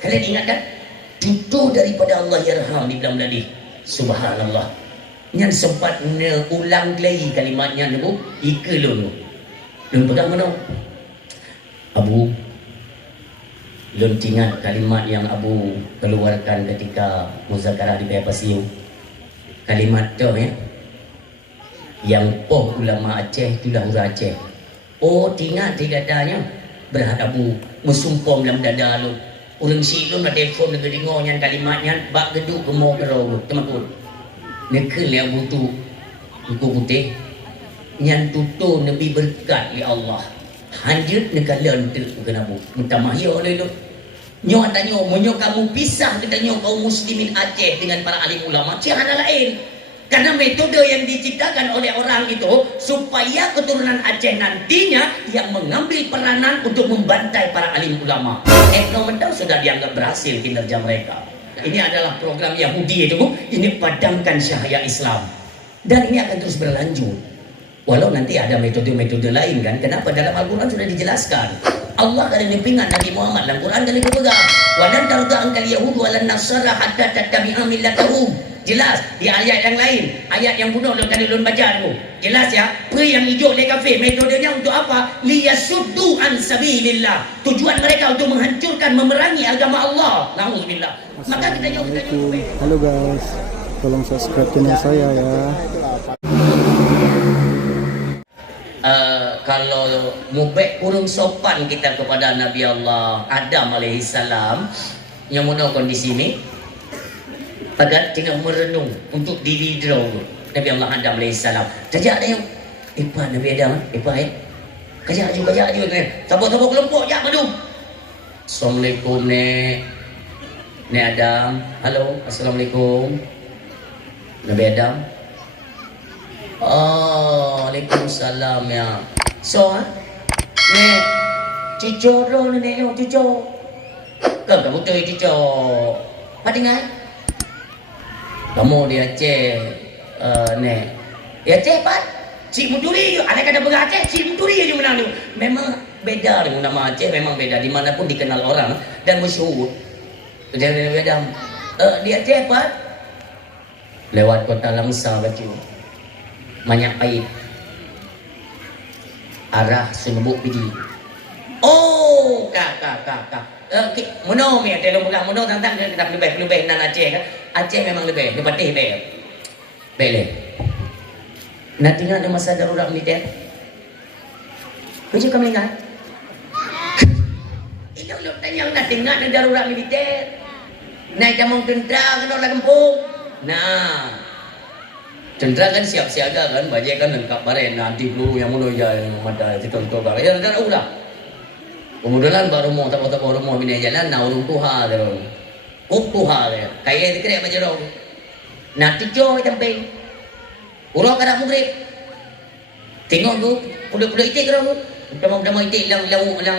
Kalian ingat kan? Cucu daripada Allah yarham di dalam ladih. Subhanallah. Yang sempat ulang lagi kalimatnya tu, ika lu. Lu pegang mana? Abu, lu ingat kalimat yang Abu keluarkan ketika muzakarah di Paya Pasiu. Kalimat tu ya. Yang poh ulama Aceh itulah huruf Aceh. Oh, ingat dia katanya berhadap Abu mesumpong dalam dada lu. Orang silun nak telefon dengan dengarnya kalimatnya bak geduk gemuk kerau temakut. Nekil yang butuh buku putih yang tutur Nabi berkat li Allah. Hanjut negala untuk bukan Abu. Minta mahir oleh lu. Nyo tanya, menyo kamu pisah kita nyo kaum muslimin Aceh dengan para alim ulama. Tiada lain. Karena metode yang diciptakan oleh orang itu supaya keturunan Aceh nantinya yang mengambil peranan untuk membantai para alim ulama. Etnomental sudah dianggap berhasil kinerja mereka. Ini adalah program Yahudi itu, ini padamkan cahaya Islam. Dan ini akan terus berlanjut. Walau nanti ada metode-metode lain kan. Kenapa? Dalam Al-Quran sudah dijelaskan. Allah kali nipingan Nabi Muhammad dalam Quran kali pegang. Walan tarda angkal Yahud walan Nasara hatta tattabi'a millatahum. Jelas di ayat yang lain, ayat yang bunuh kali ulun baca tu. Jelas ya, peri yang hijau le kafir metodenya untuk apa? Liyasuddu an sabilillah. Tujuan mereka untuk menghancurkan, memerangi agama Allah. Nauzubillah. Maka kita jauh. Halo guys, tolong subscribe channel saya ya. Kalau mubek kurung sopan kita kepada Nabi Allah Adam alaihissalam yang menakan di sini, pada tengah merenung untuk diri dia Nabi Allah Adam alaihissalam. Kajak dia, ipa Nabi Adam, ipa kajak juga tabuk-tabuk kelompok jak madu. Assalamualaikum Nek Adam. Halo, assalamualaikum Nabi Adam. Oh, Waalaikumsalam ya. So, Nek, cico ro Nek yo cico. Kau kamu tu cico. Padingai. Kamu di Aceh, Nek. Di Aceh pat. Cik Muturi, ada kata berat Aceh, Cik Muturi aja menang tu. Memang beda dengan nama Aceh, memang beda. Dimanapun dikenal orang dan masyhur. Jadi Nabi Adam, di Aceh pat. Lewat kota Langsa baju. Banyak pahit arah Sunubuk Pidi. Oh, kak. Mono ni ada orang mono tentang kita lebih nan Aceh kan. Aceh memang lebih patih bele. Nanti ada masa darurat militer. Kerja kami ingat. Ini lu tanya nanti ada darurat militer. Naik jamong tentera kena orang kampung. Nah, tentera kan siap siaga kan, bajai kan lengkap barang nanti peluru yang mulu yang mata itu barang. Ya dah udah. Kemudian baru mau tak rumah bina jalan na urung tuha tu. Tuha dia. Kaya dikira macam tu. Nanti jo camping. Urang kada mugrib. Tengok tu, pulau itik kerana pertama itik lang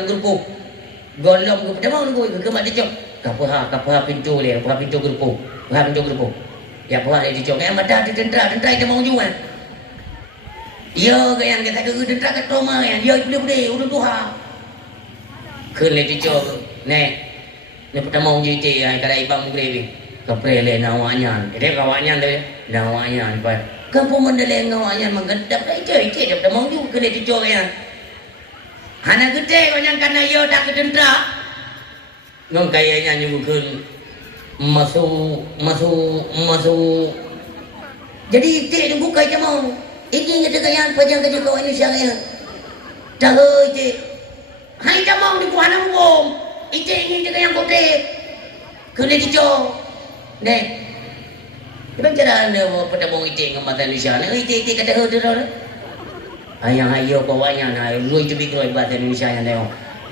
grupo. Golong tu pertama tu kemat dia cok. Kapah pintu dia, kapah pintu grupo. Pintu grupo. Ya buat dia dicong yang ada tentera kita mau jual. Ya yang kata ke tentera kat rumah yang ya boleh urang tuha. Kele dicong nek pertama uji ti yang kada ibang mugrib. Kaprele nawanyan. Dia kawanyan dia. Nawanyan pa. Kapo mandale ngawanyan manggendap dah ije dia pertama uji kele dicong yang. Hana gede yang kana yo dak ke tentera. Ngong kayanya nyugun masuk. Jadi itik tu buka je mau. Ini kata yang pajang kerja kawan Indonesia ya. Dah itik. Hai dah mau di kuana umum. Itik ini kata yang putih. Kena dijo. Nek. Dia cara anda pada mau itik dengan mata Indonesia. Nek itik kata ho tu dah. Ayang ayo kawannya na rui tu bikroi bahasa Indonesia yang tengok.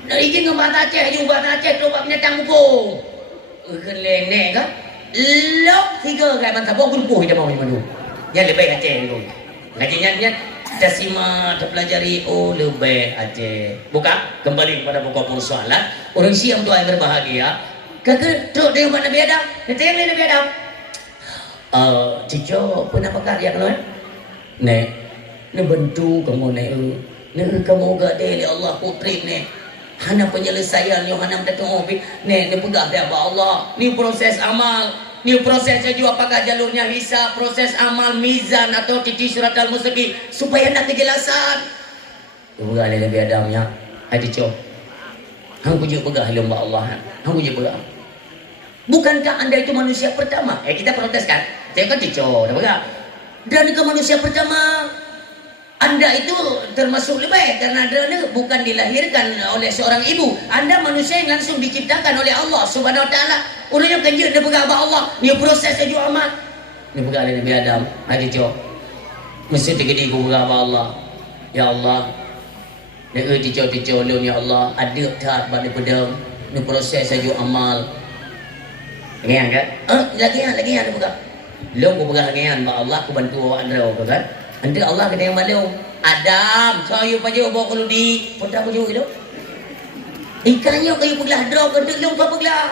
Nak itik dengan mata Aceh, jumpa bahasa Aceh keluar binatang hukum. Kelenek kan lok tiga kan mantap bawa grupo kita mau madu yang lebih Aceh dulu ngajinya kita simak terpelajari lebih Aceh buka kembali kepada pokok persoalan orang siam tu yang berbahagia kakak tu dia buat Nabi Adam nanti yang lain Nabi Adam cico pun apa karya kan nek ni bentuk kamu nek kamu gak deh Allah putri nek Hana penyelesaian yang hana minta tengok ni pegang dia Allah. Ni proses amal. Ni proses saja apakah jalurnya hisab, proses amal, mizan atau titik surat al-mustaqim supaya nak kejelasan. Pegang dia Nabi Adam ya. Hai tico. Hang pujuk pegang lomba Allah. Hang pujuk pegang. Bukankah anda itu manusia pertama? Kita protes kan? Saya kan tico, dah pegang. Dan ke manusia pertama. Anda itu termasuk lebih karena Anda bukan dilahirkan oleh seorang ibu. Anda manusia yang langsung diciptakan oleh Allah Subhanahu Wa Taala. Orangnya kerja dia pegang Allah. Dia proses saja amat. Dia pegang Nabi Adam. Hai tico. Mesti digedi ku pegang Allah. Ya Allah. Dia tico lun ya Allah. Ada tak pada pedang. Dia proses saja amal. Lagi kan? Lagi dia pegang. Long ku pegang lagi ba Allah ku bantu awak Andra ku kan. Nanti Allah kena yang malu. Adam, saya paja bawa kalau di podak aku juga itu. Ikannya kayu peglah drop ke delung apa peglah.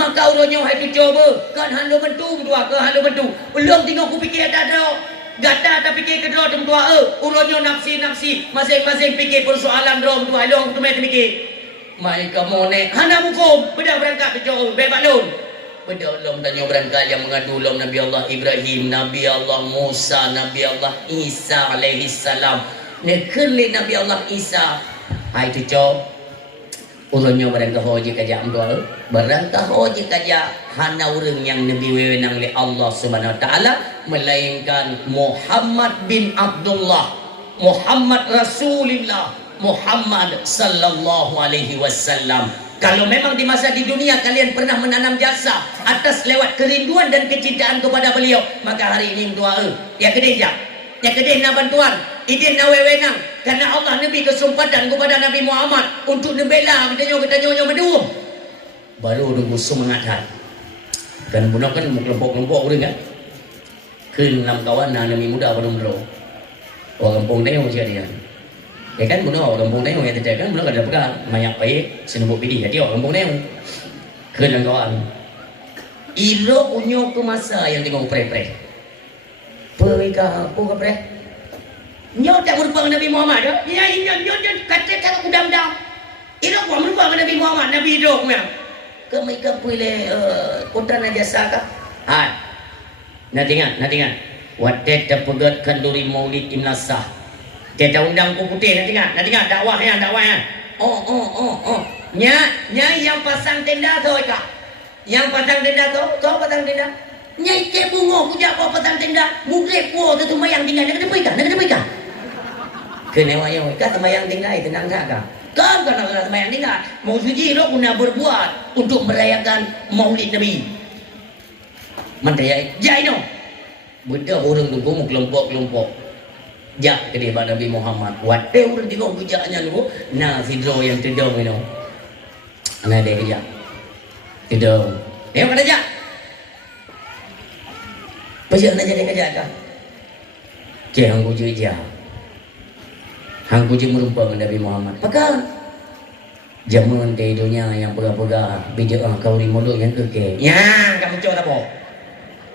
Maka urunnya hai tu coba. Kan halo bentu tua ke halo bentu. Belum tengok ku fikir ada drop. Gata tak fikir ke drop tua urunnya nafsi. Masing-masing fikir persoalan drop tua. Long tu mai fikir. Mai kamu ne. Hana hukum. Beda berangkat tu coba. Bebak lun. Benda Allah tanya berangkat yang mengadu ulum Nabi Allah Ibrahim, Nabi Allah Musa, Nabi Allah Isa alaihi salam. Nekeli Nabi Allah Isa. Hai tu cok. Ulunnya berangkat hoji kaja amdol. Berangkat hoji kaja hana urang yang Nabi wewenang li Allah Subhanahu Wa Taala melainkan Muhammad bin Abdullah, Muhammad Rasulullah, Muhammad sallallahu alaihi wasallam. Kalau memang di masa di dunia kalian pernah menanam jasa atas lewat kerinduan dan kecintaan kepada beliau, maka hari ini doa ya kedai nak bantuan idin nak wewenang karena Allah Nabi kesempatan kepada Nabi Muhammad untuk membela kita berdua baru nunggu semangat hati dan benar kan kelompok-kelompok orang kan ke 6 kawan Nabi muda pada umroh orang kampung dia macam dia. Ya kan benar orang kampung tengok yang terjadi kan benar ada pegang banyak baik senubuk pilih jadi orang kampung tengok kena kawan ilo unyo ke masa yang tengok pre-pre perika apa ke pre nyo tak merupakan Nabi Muhammad ya nyo kata tak udam-dam ilo ku merupakan Nabi Muhammad Nabi hidup memang ke mereka pilih kota najasa kah nak ingat watet terpegat kanduri maulid imnasah. Kita undang ku putih nanti ingat dakwah ya. Oh. Nya yang pasang tenda tu kak. Yang pasang tenda tu pasang tenda. Nya ike bungo ku jak pasang tenda. Mugrep ku tu mayang tinggal nak depan ikan. Kena wayang ikan mayang tinggal tenang kak. Kan mayang tinggal. Mau suci lo guna berbuat untuk merayakan Maulid Nabi. Mandai jai no. Benda orang tu mau kelompok. Jak ke dia Nabi Muhammad. Wate orang tengok bujaknya tu. Nah sidro yang tedong itu. Nah dia jak. Tedong. Tengok kata jak. Pasal nak jadi kerja kah? Cik hang puji jak. Hang puji merupakan Nabi Muhammad. Pakai. Jamun tedonya yang pegah-pegah bijak kau ni mulut yang keke. Ya, kamu coba apa?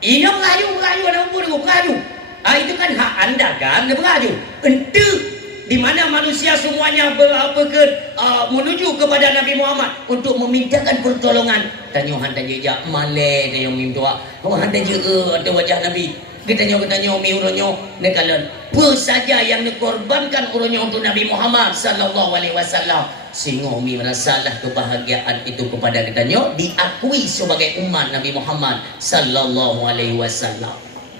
Ini melayu ada umur melayu. Itu kan hak anda kan, dia beraju. Ente di mana manusia semuanya menuju kepada Nabi Muhammad untuk memintakan pertolongan. Tanya jak male dia yang minta. Handa juga ada wajah Nabi. Kita tanya mi uronyo nekalan. Apa saja yang dikorbankan uronyo untuk Nabi Muhammad sallallahu alaihi wasallam. Sehingga mi merasalah kebahagiaan itu kepada kita diakui sebagai umat Nabi Muhammad sallallahu alaihi wasallam.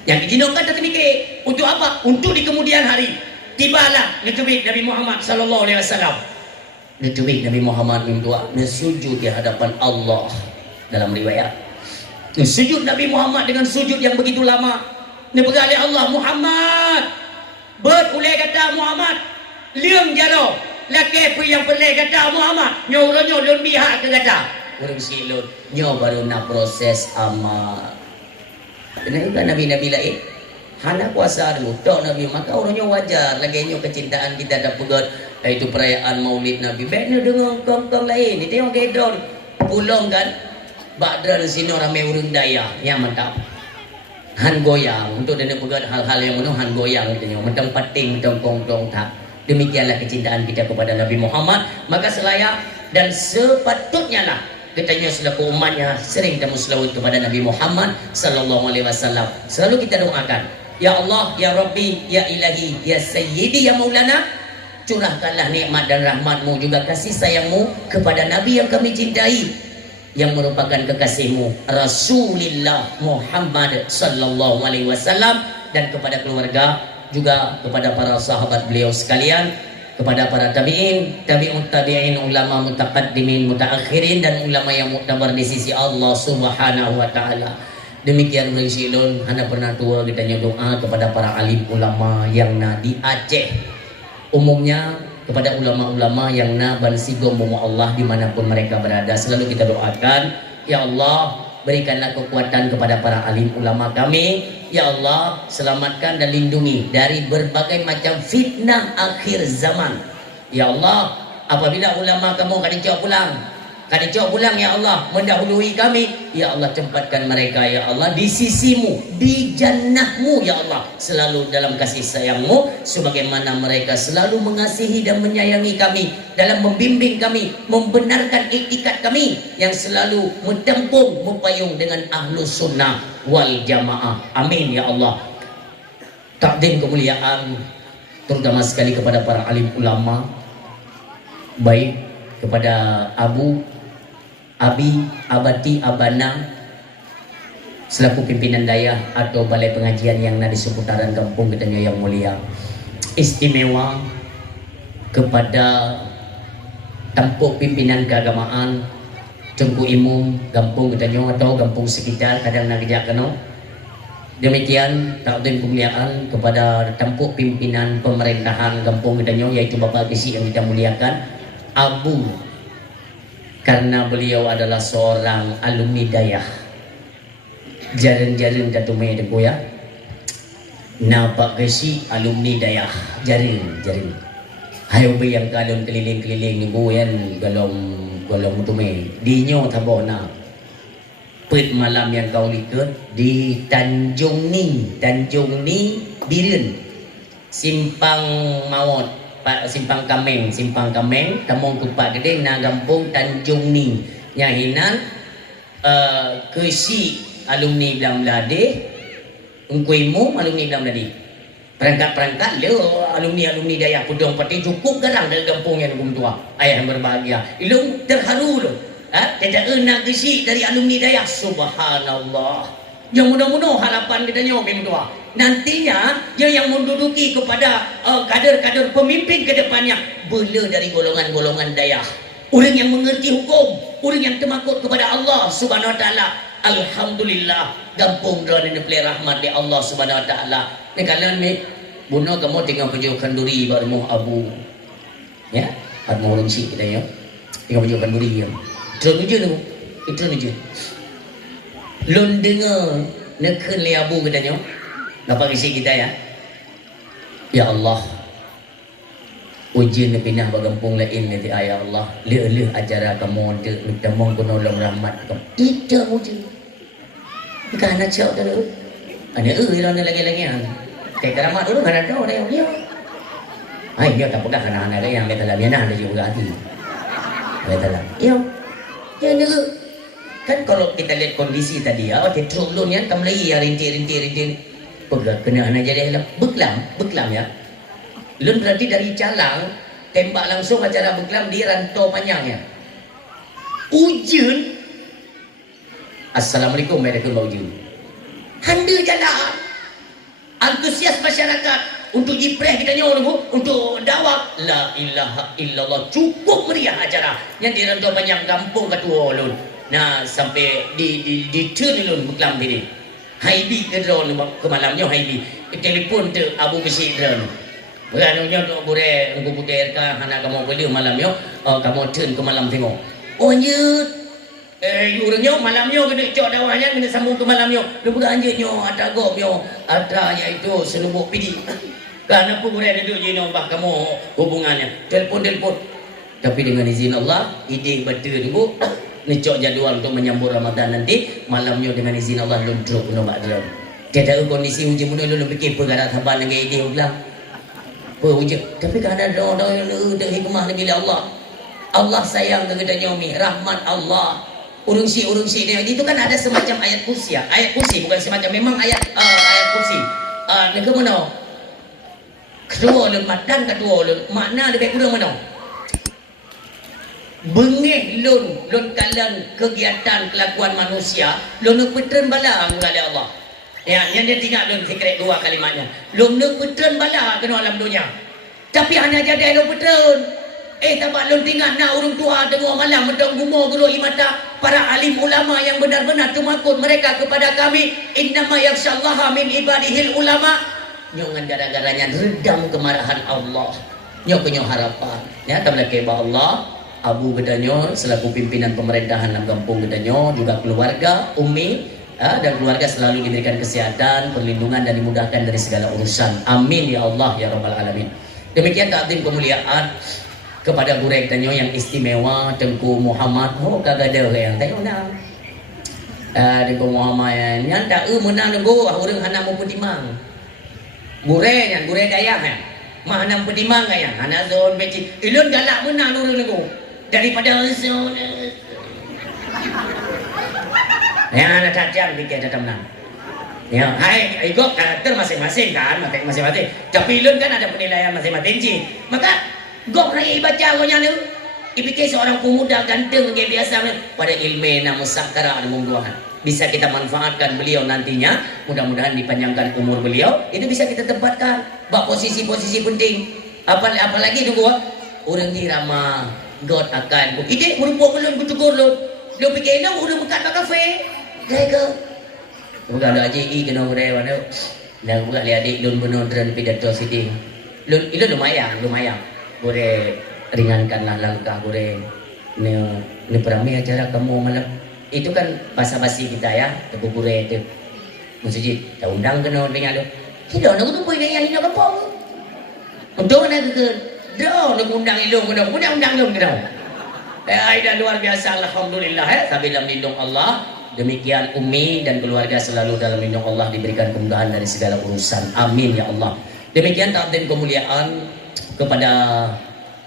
Yang dijinokkan tadi mikir untuk apa? Untuk di kemudian hari tibalah netubik Nabi Muhammad sallallahu alaihi wasallam. Netubik Nabi Muhammad minta sujud di hadapan Allah dalam riwayat. Sujud Nabi Muhammad dengan sujud yang begitu lama. Dipegang oleh Allah Muhammad. Berulai kata Muhammad. Liang jalo. Laki yang pelai kata Muhammad. Nyo lun bihak ke kata. Orang silun. Nyo baru nak proses amal. Kenapa Nabi-Nabi lain? Hana kuasa dulu. Tok Nabi maka orangnya wajar. Lagi nyo kecintaan kita ada pegat. Itu perayaan Maulid Nabi. Benar dengan kong-kong lain. Ini tengok kedon. Pulong kan. Badran sini ramai urang daya. Yang mantap. Han goyang. Untuk dia pegat hal-hal yang mana han goyang. Mentang pating, mentang kong-kong tak. Demikianlah kecintaan kita kepada Nabi Muhammad. Maka selayak dan sepatutnya lah katanya selaku umatnya sering temu selawat kepada Nabi Muhammad sallallahu alaihi wasallam. Selalu kita doakan, ya Allah, ya Rabbi, ya Ilahi, ya Sayyidi, ya Maulana, curahkanlah nikmat dan rahmatmu juga kasih sayangmu kepada Nabi yang kami cintai, yang merupakan kekasihmu Rasulullah Muhammad sallallahu alaihi wasallam, dan kepada keluarga, juga kepada para sahabat beliau sekalian, kepada para tabi'in, tabi'ut tabi'in, ulama mutaqaddimin, mutaakhirin, dan ulama yang muktabar di sisi Allah Subhanahu wa taala. Demikian mensilun hana pernah tua kita doa kepada para alim ulama yang na di Aceh, umumnya kepada ulama-ulama yang na bansigom bomo Allah dimanapun mereka berada. Selalu kita doakan, ya Allah, berikanlah kekuatan kepada para alim ulama kami. Ya Allah, selamatkan dan lindungi dari berbagai macam fitnah akhir zaman. Ya Allah, apabila ulama kamu kadang pulang ya Allah, mendahului kami, ya Allah, tempatkan mereka ya Allah di sisimu, di jannahmu ya Allah, selalu dalam kasih sayangmu, sebagaimana mereka selalu mengasihi dan menyayangi kami, dalam membimbing kami, membenarkan iktikad kami yang selalu mentempung mempayung dengan ahlus sunnah wal jamaah. Amin ya Allah. Takdim kemuliaan terutama sekali kepada para alim ulama, baik kepada Abu, Abi, Abati, Abana selaku pimpinan daya atau balai pengajian yang ada di seputaran kampung katanya yang mulia. Istimewa kepada tampuk pimpinan keagamaan Cengku Imum kampung katanya atau kampung sekitar kadang nak kerja kena. Demikian takdim kemuliaan kepada tampuk pimpinan pemerintahan kampung katanya, yaitu Bapak Bisi yang kita muliakan Abu, karena beliau adalah seorang alumni dayah jaring-jaring katumai debu ya. Nampak kesi alumni dayah jaring-jaring. Hayo be yang kalon keliling-keliling ni bu yan golong tumai. Dinyo tabona. Pet malam yang kau likut di Tanjung Ni Biren. Simpang Maut, Simpang Kameng, Tamong Kupak Gede na Gampung Tanjung Ni. Nyahinan kesi alumni Blam Lade, Ungkuimu alumni Blam Lade. Perangkat-perangkat le alumni daya Pudong Pati cukup garang dari kampung yang tua. Ayah yang berbahagia. Ilung terharu lo. Tidak enak kesi dari alumni daya. Subhanallah. Yang mudah-mudah harapan kita nyobeng tua. Nantinya yang menduduki kepada kader-kader pemimpin ke depannya bela dari golongan-golongan dayah, orang yang mengerti hukum, orang yang termakut kepada Allah Subhanahu wa taala. Alhamdulillah, gampung drone ni pelih rahmat di Allah Subhanahu wa taala. Ni kalian ni buno kamu tinggal kerja kenduri baru Abu. Ya, ada orang si kita ya. Tinggal kerja kenduri ya. Terus je tu. Itu je. Lon dengar nekun li Abu katanya. Dapat isi kita ya. Ya Allah, ujian pindah bagampung lain nanti ayah Allah. Leh acara kamu untuk temong kunolong rahmat kamu. Tidak ujian. Bukan anak cak dulu. Ada ilan lagi-lagi yang kayak keramat dulu kan ada orang yang dia. Ay, dia tak pegang kan anak yang betalah dia nak juga hati. Betalah. Yo. Ya dulu. Kan kalau kita lihat kondisi tadi ya, terulun ya, kamu lagi ya rintik. Pegang kena anak jadi beklam ya. Lun berarti dari calang tembak langsung acara beklam di rantau panjangnya. Ujian. Assalamualaikum warahmatullahi wabarakatuh. Handa jalan. Antusias masyarakat untuk jipreh kita nyawa untuk dakwah. La ilaha illallah. Cukup meriah acara yang di rantau panjang kampung Ketua Lun. Nah sampai di turn Lun beklam ini. Haibi ke drone ke malamnya Haibi. Telefon tu Abu Besi drone. Berannya tu boleh engkau putih ka anak kamu boleh malamnya kamu turn ke malam tengok. Oh nyut. Urangnya malamnya kena cok dakwahnya kena sambung ke malamnya. Lu bukan anjingnya ada gomnya ada iaitu selubuk pidi. Kan apa boleh duduk je nombah kamu hubungannya. Telefon. Tapi dengan izin Allah, ide betul ni bu. Necok jadual untuk menyambut Ramadan nanti malamnya dengan izin Allah luntruk nombak dia. Tiada kondisi hujan muda lu fikir perkara thabar dengan ide ulang. Hujan tapi kan ada doa yang ada hikmah lagi Allah. Allah sayang ke kita nyomi, rahmat Allah. Urungsi ni itu kan ada semacam ayat kursi ya. Ayat kursi bukan semacam, memang ayat kursi. Nega mana? Kedua ulun madan kedua ulun makna lebih kurang mana? Bengih lun kalian kegiatan kelakuan manusia, lun petren bala mulai Allah. Ya, yang dia tinggal lun fikir dua kalimatnya. Lun petren bala kena alam dunia. Tapi hanya jadi lun petren. Tabak lun tinggal nak urung tua tengok malam medang gumo guru imata para alim ulama yang benar-benar tumakut mereka kepada kami. Innama yakhsyallaha min ibadihil ulama. Nyongan gara-garanya redam kemarahan Allah. Nyo harapan. Ya, tabla keba Allah. Abu Gedanyor selaku pimpinan pemerintahan dalam kampung Gedanyor, juga keluarga Umi dan keluarga selalu diberikan kesehatan, perlindungan dan dimudahkan dari segala urusan. Amin ya Allah ya rabbal alamin. Demikian takdim kemuliaan kepada Gurek Tanyo yang istimewa, Tengku Muhammad. Oh kagak ada yang tengok nak. Tengku Muhammad yang tak menang nunggu orang hana mau petimang. Gurek yang Gurek Dayak kan. Mah hana petimang kan. Hana zon beci. Ilun galak menang orang nunggu. Daripada zon. Ya anak tajam fikir datang menang. Ya, hai, ikut karakter masing-masing kan, masing-masing. Tapi ilun kan ada penilaian masing-masing. Maka gok raya baca kau yang tu, ipikir seorang pemuda ganteng kayak biasa pada ilmu nama sakara dengan Tuhan. Bisa kita manfaatkan beliau nantinya, mudah-mudahan dipanjangkan umur beliau. Itu bisa kita tempatkan, bak posisi-posisi penting. Apalagi tu gua, orang di ramah, God akan. Ide merupakan belum bercukur lun. Lu pikir nak orang bekat kat kafe, mereka. Bukan ada aji kena orang mana. Dan bukan lihat adik lun benar dan pidato sini. Lun itu lumayan. Boleh ringankanlah langkah boleh ni peramai acara kamu malam itu kan basa-basi kita ya tebu boleh itu maksudnya tak undang kena dengan tu tidak nak tu boleh yang hina kapong untuk nak ke dah nak undang ilung kena undang ilung kena dah luar biasa alhamdulillah sambil dalam lindung Allah. Demikian Umi dan keluarga selalu dalam lindung Allah, diberikan kemudahan dari segala urusan, amin ya Allah. Demikian takdim kemuliaan kepada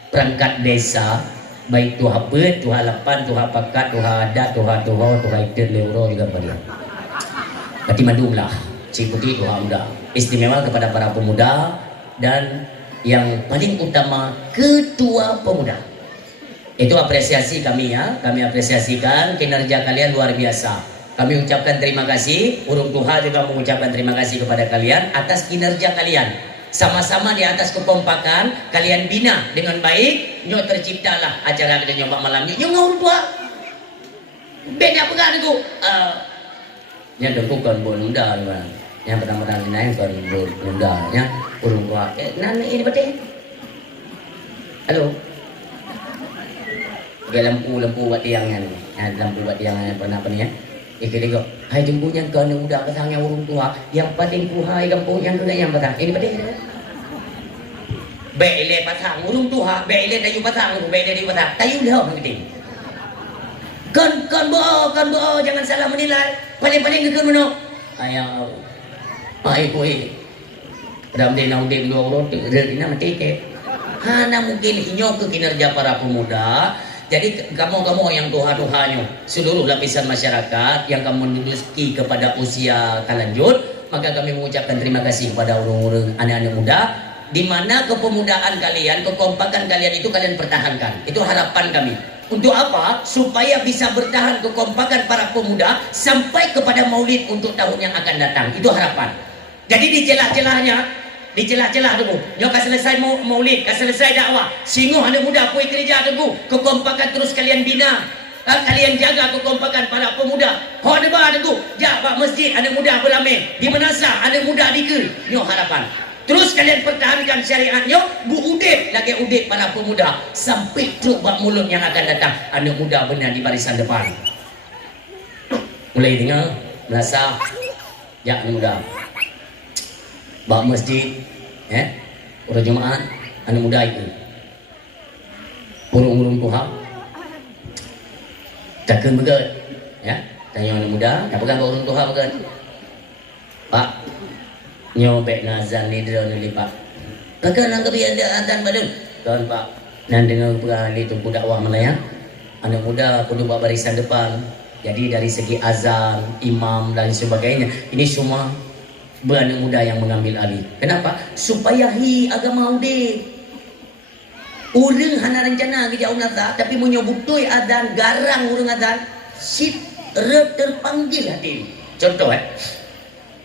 perangkat desa, baik tuha pet, tuha lapan, tuha pakat, tuha adat, tuha itet, leuro juga beliau. Berarti madumlah, ciputi tuha muda. Istimewa kepada para pemuda dan yang paling utama ketua pemuda. Itu apresiasi kami ya, kami apresiasikan kinerja kalian luar biasa. Kami ucapkan terima kasih, urung tuha juga mengucapkan terima kasih kepada kalian atas kinerja kalian. Sama-sama di atas kekompakan kalian bina dengan baik, nyo terciptalah acara kita nyoba malam ni. Nyo ngurut tua. Beda pegang aku. Nya bukan bonunda bang. Yang pertama-tama naik kan bonunda nya urung tua. Nan ini betul. Halo. Lampu buat tiangnya ni. Lampu buat tiangnya apa ni ya? Ikut kau, hai jempunya kau ni muda petangnya urung tua, yang paling kuhai kampung yang kena yang petang. Ini betul. Bele petang urung tua, bele dayu petang, bele dayu petang. Tayu dah penting. Kan bo, jangan salah menilai. Paling ke mana? Ayah, koi. Dalam dia nak dua orang, dia nak mati ke. Hana mungkin inyok ke kinerja para pemuda. Jadi kamu yang tuha-tuhanya seluruh lapisan masyarakat yang kamu menduduki kepada usia lanjut, maka kami mengucapkan terima kasih kepada orang-orang anak-anak muda, di mana kepemudaan kalian, kekompakan kalian itu kalian pertahankan. Itu harapan kami. Untuk apa? Supaya bisa bertahan kekompakan para pemuda sampai kepada maulid untuk tahun yang akan datang. Itu harapan. Jadi di celah-celah dulu. Nyo ka selesai maulid, ka selesai dakwah. Singguh anak muda puai kerja dulu. Kekompakan terus kalian bina. Kalian jaga kekompakan para pemuda. Ho ada ba dulu. Jaga masjid anak muda berame. Di Menasa anak muda dikir. Nyo harapan. Terus kalian pertahankan syariatnya, bu udip lagi udip para pemuda sampai truk bak mulut yang akan datang. Anak muda benar di barisan depan. Mulai dengar Menasa ya anak muda. Bak masjid, orang Jumaat, anak muda itu, urung Tuhan, takkan begat, ya, tanya anak muda, tak pegang urung Tuhan begat, Pak, nyobek nazan ni dia ni Pak, takkan angkat dia ada azan badan, kan Pak, Dan dengan beralih itu budak dakwah Melayu, anak muda perlu buat barisan depan. Jadi dari segi azan, imam dan sebagainya, ini semua beranak muda yang mengambil alih. Kenapa? Supaya agama udah. Orang hana rencana ke jauh nazar, tapi menyebutui azan, garang orang azan, sit terpanggil hati. Contoh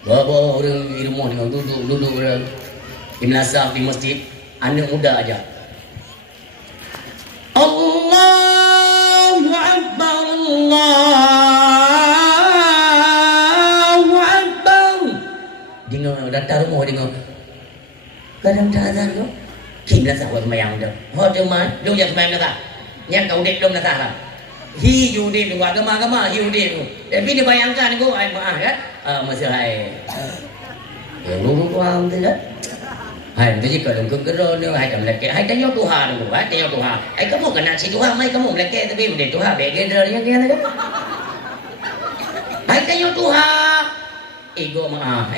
bawa orang di rumah dengan duduk orang di melasap di masjid, anak muda aja. Allahu Akbar, Allahu Akbar. Dengar datang rumah dengar. Kadang tak azan tu. Kim lah sahur semayang tu. Ho cuma lu yang semayang dah. Yang kau dek belum dah lah. Hi you dek tu agama hi dek tu. Tapi dia bayangkan aku ai maaf kan. Masa ai. Lu tuang tu kan. Hai, tu jika dalam kegera ni, hai kamu lelaki, hai tanya Tuhan tu, hai tanya Tuhan. Hai kamu kena si Tuhan, mai kamu lelaki tapi benda Tuhan begedera yang dia tu. Hai tanya Tuhan. Ego maaf,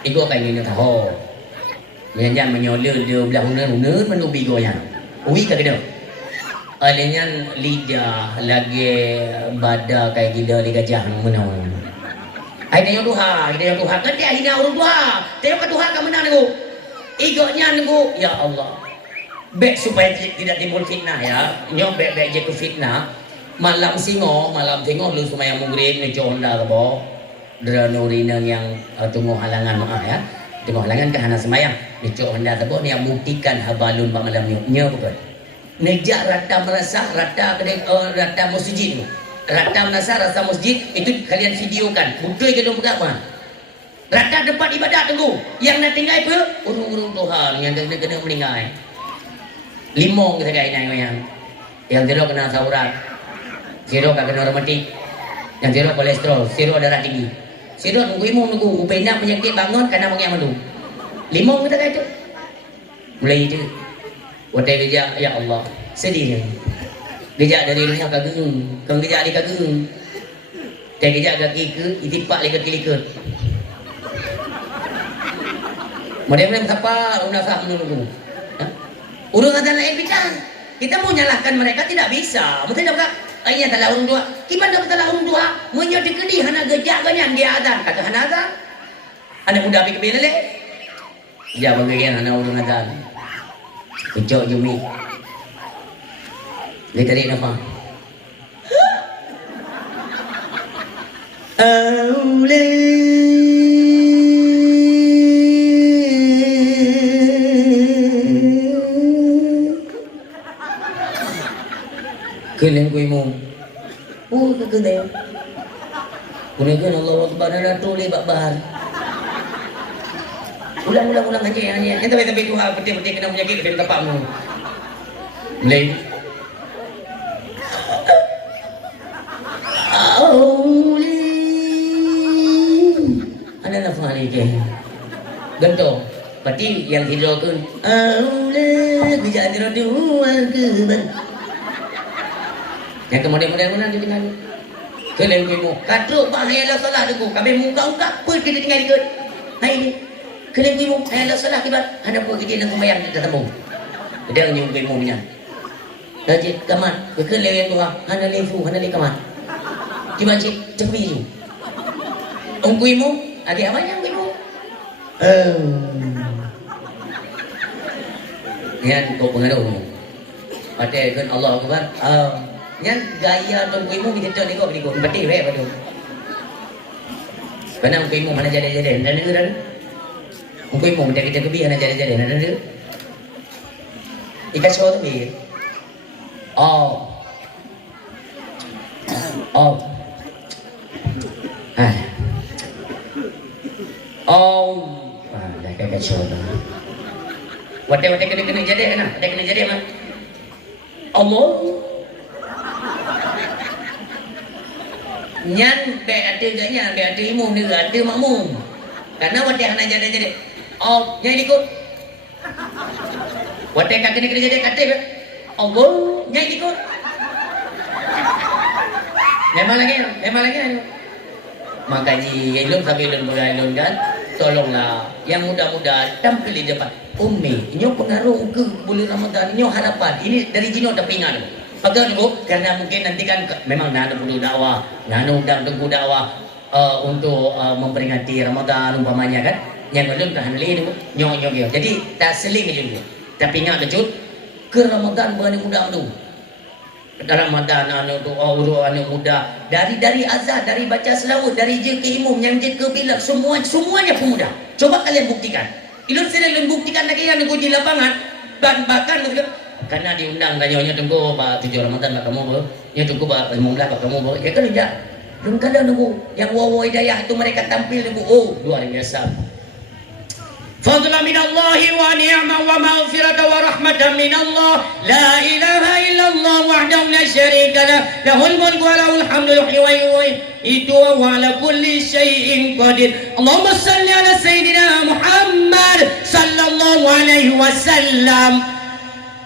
ego kayak gini tahu. Jangan menyolol dia belah huna menubi goyang. Ui kagak dah. Alenya lidah lagi badan kayak gila di gajah menang. Hai tanya Tuhan, kan dia hina orang Tuhan. Tengok ke Tuhan kamu menang tu. Egonya nunggu, ya Allah. Baik supaya tidak timbul fitnah ya. Nyok baik je ke fitnah. Malam tengok lu semua yang mungkin ni jonda ke bawah. Dera nurina yang tunggu halangan maaf ya. Tunggu halangan ke hana semayang. Ni jonda ke bawah ni yang buktikan habalun pada malam ni. Nya bukan. Nejak rata merasa rata masjid tu. Rata merasa rasa masjid itu kalian videokan. Betul ke dong berapa? Rata tempat ibadat tunggu. Yang nak tinggal apa? Urung-urung Tuhan yang kena meninggal. Limong kita kaya yang zero kena saurat, zero kena rematik, yang zero kolesterol, zero darah tinggi. Zero nunggu upena penyakit bangun karena mengiam tu. Limong kita kaya itu. Mulai itu. Watai gejak ya Allah sedih. Gejak dari rumah kagum, kang gejak di kagum. Kayak gejak kaki ke, itipak likat. Mereka siapa udah sah menunggu. Urung ada lain bicara. Kita mau nyalahkan mereka tidak bisa. Mesti dapat ayat adalah urung dua. Kiban dapat adalah urung dua. Menyoti kedih hana gejak ganyan dia adan. Kata hana adan. Ada muda pergi kebele. Ya bagian hana urung adan. Ucok jumi. Dia tarik nafas. Kalian ku imum. Kegede. Kunakan Allah Akbar dan tuli bak bahar. Ulang aja yang ni. Yang tapi Tuhan peti kena penyakit kena tapakmu. Mulai. Ada nafas ni ke? Gentong. Pati yang tidur kun. Bijak tidur dua ke. Yang kemudian mana dia tinggal. Kalian kuimu. Katruk bahaya lah salah aku. Kami muka pun kita tinggal ikut. Hai ni. Kalian kuimu. Hayah salah kibat. Ada pun kita nak membayang kita temu. Dia yang kuimu punya. Lagi kamar. Kalian yang tua. Hana lefu. Hana le kamar. Kibat cik. Cepi tu. Kuimu. Ada apa yang kuimu? Yan kau pengaruh. Ada kan Allah Akbar. Yang gaya tuan kuimu kita ni kau berikut beti baik padu. Karena kuimu mana jadi dan negara. Kuimu kita kebi mana jadi dan negara. Ikat show tu bi. Oh. Dah ikat show tu. Wate kena jadi kan? Ada kena jadi mah. Allah. Nyan be ada gaknya, be ada imum ni ada makmum. Karena wadah nak jadi. Oh, nyai ikut. Wadah kata ni kena jadi kata. Allah, nyai ikut. Memang lagi. Maka ji ilmu sampai ilmu kan. tolonglah yang muda-muda tampil di depan. Umi, ini pengaruh ke bulan Ramadan, ini harapan. Ini dari Jino tapi ingat. Maka dulu, karena mungkin nanti kan memang nana perlu dakwah, nana undang tengku dakwah untuk memperingati Ramadan umpamanya kan. Yang belum tahan lagi dulu, nyong. Jadi tak seling aja dulu. Tapi ingat kejut, ke Ramadan berani muda dulu. Ramadan anak doa anak muda dari azan, dari baca selawat, dari je ke imam, yang je ke bilal, semuanya pemuda. Coba kalian buktikan. Ilun sering buktikan lagi yang di lapangan dan bahkan karena diundang nyonya tunggu pak 7 Ramadan pak kamu bro, nya tunggu pak 15 pak kamu bro. Ya kan tidak. Belum kada nunggu yang wawa hidayah itu mereka tampil nunggu. Oh luar biasa. Fadlan min Allah wa ni'mah wa maghfiratan wa rahmatan min Allah. La ilaha illallah wahdahu la syarika lah. Lahul mulku wa lahul hamdu yuhyi wa yumiitu wa ala kulli syai'in qadir. Allahumma shalli ala sayyidina Muhammad sallallahu alaihi wasallam.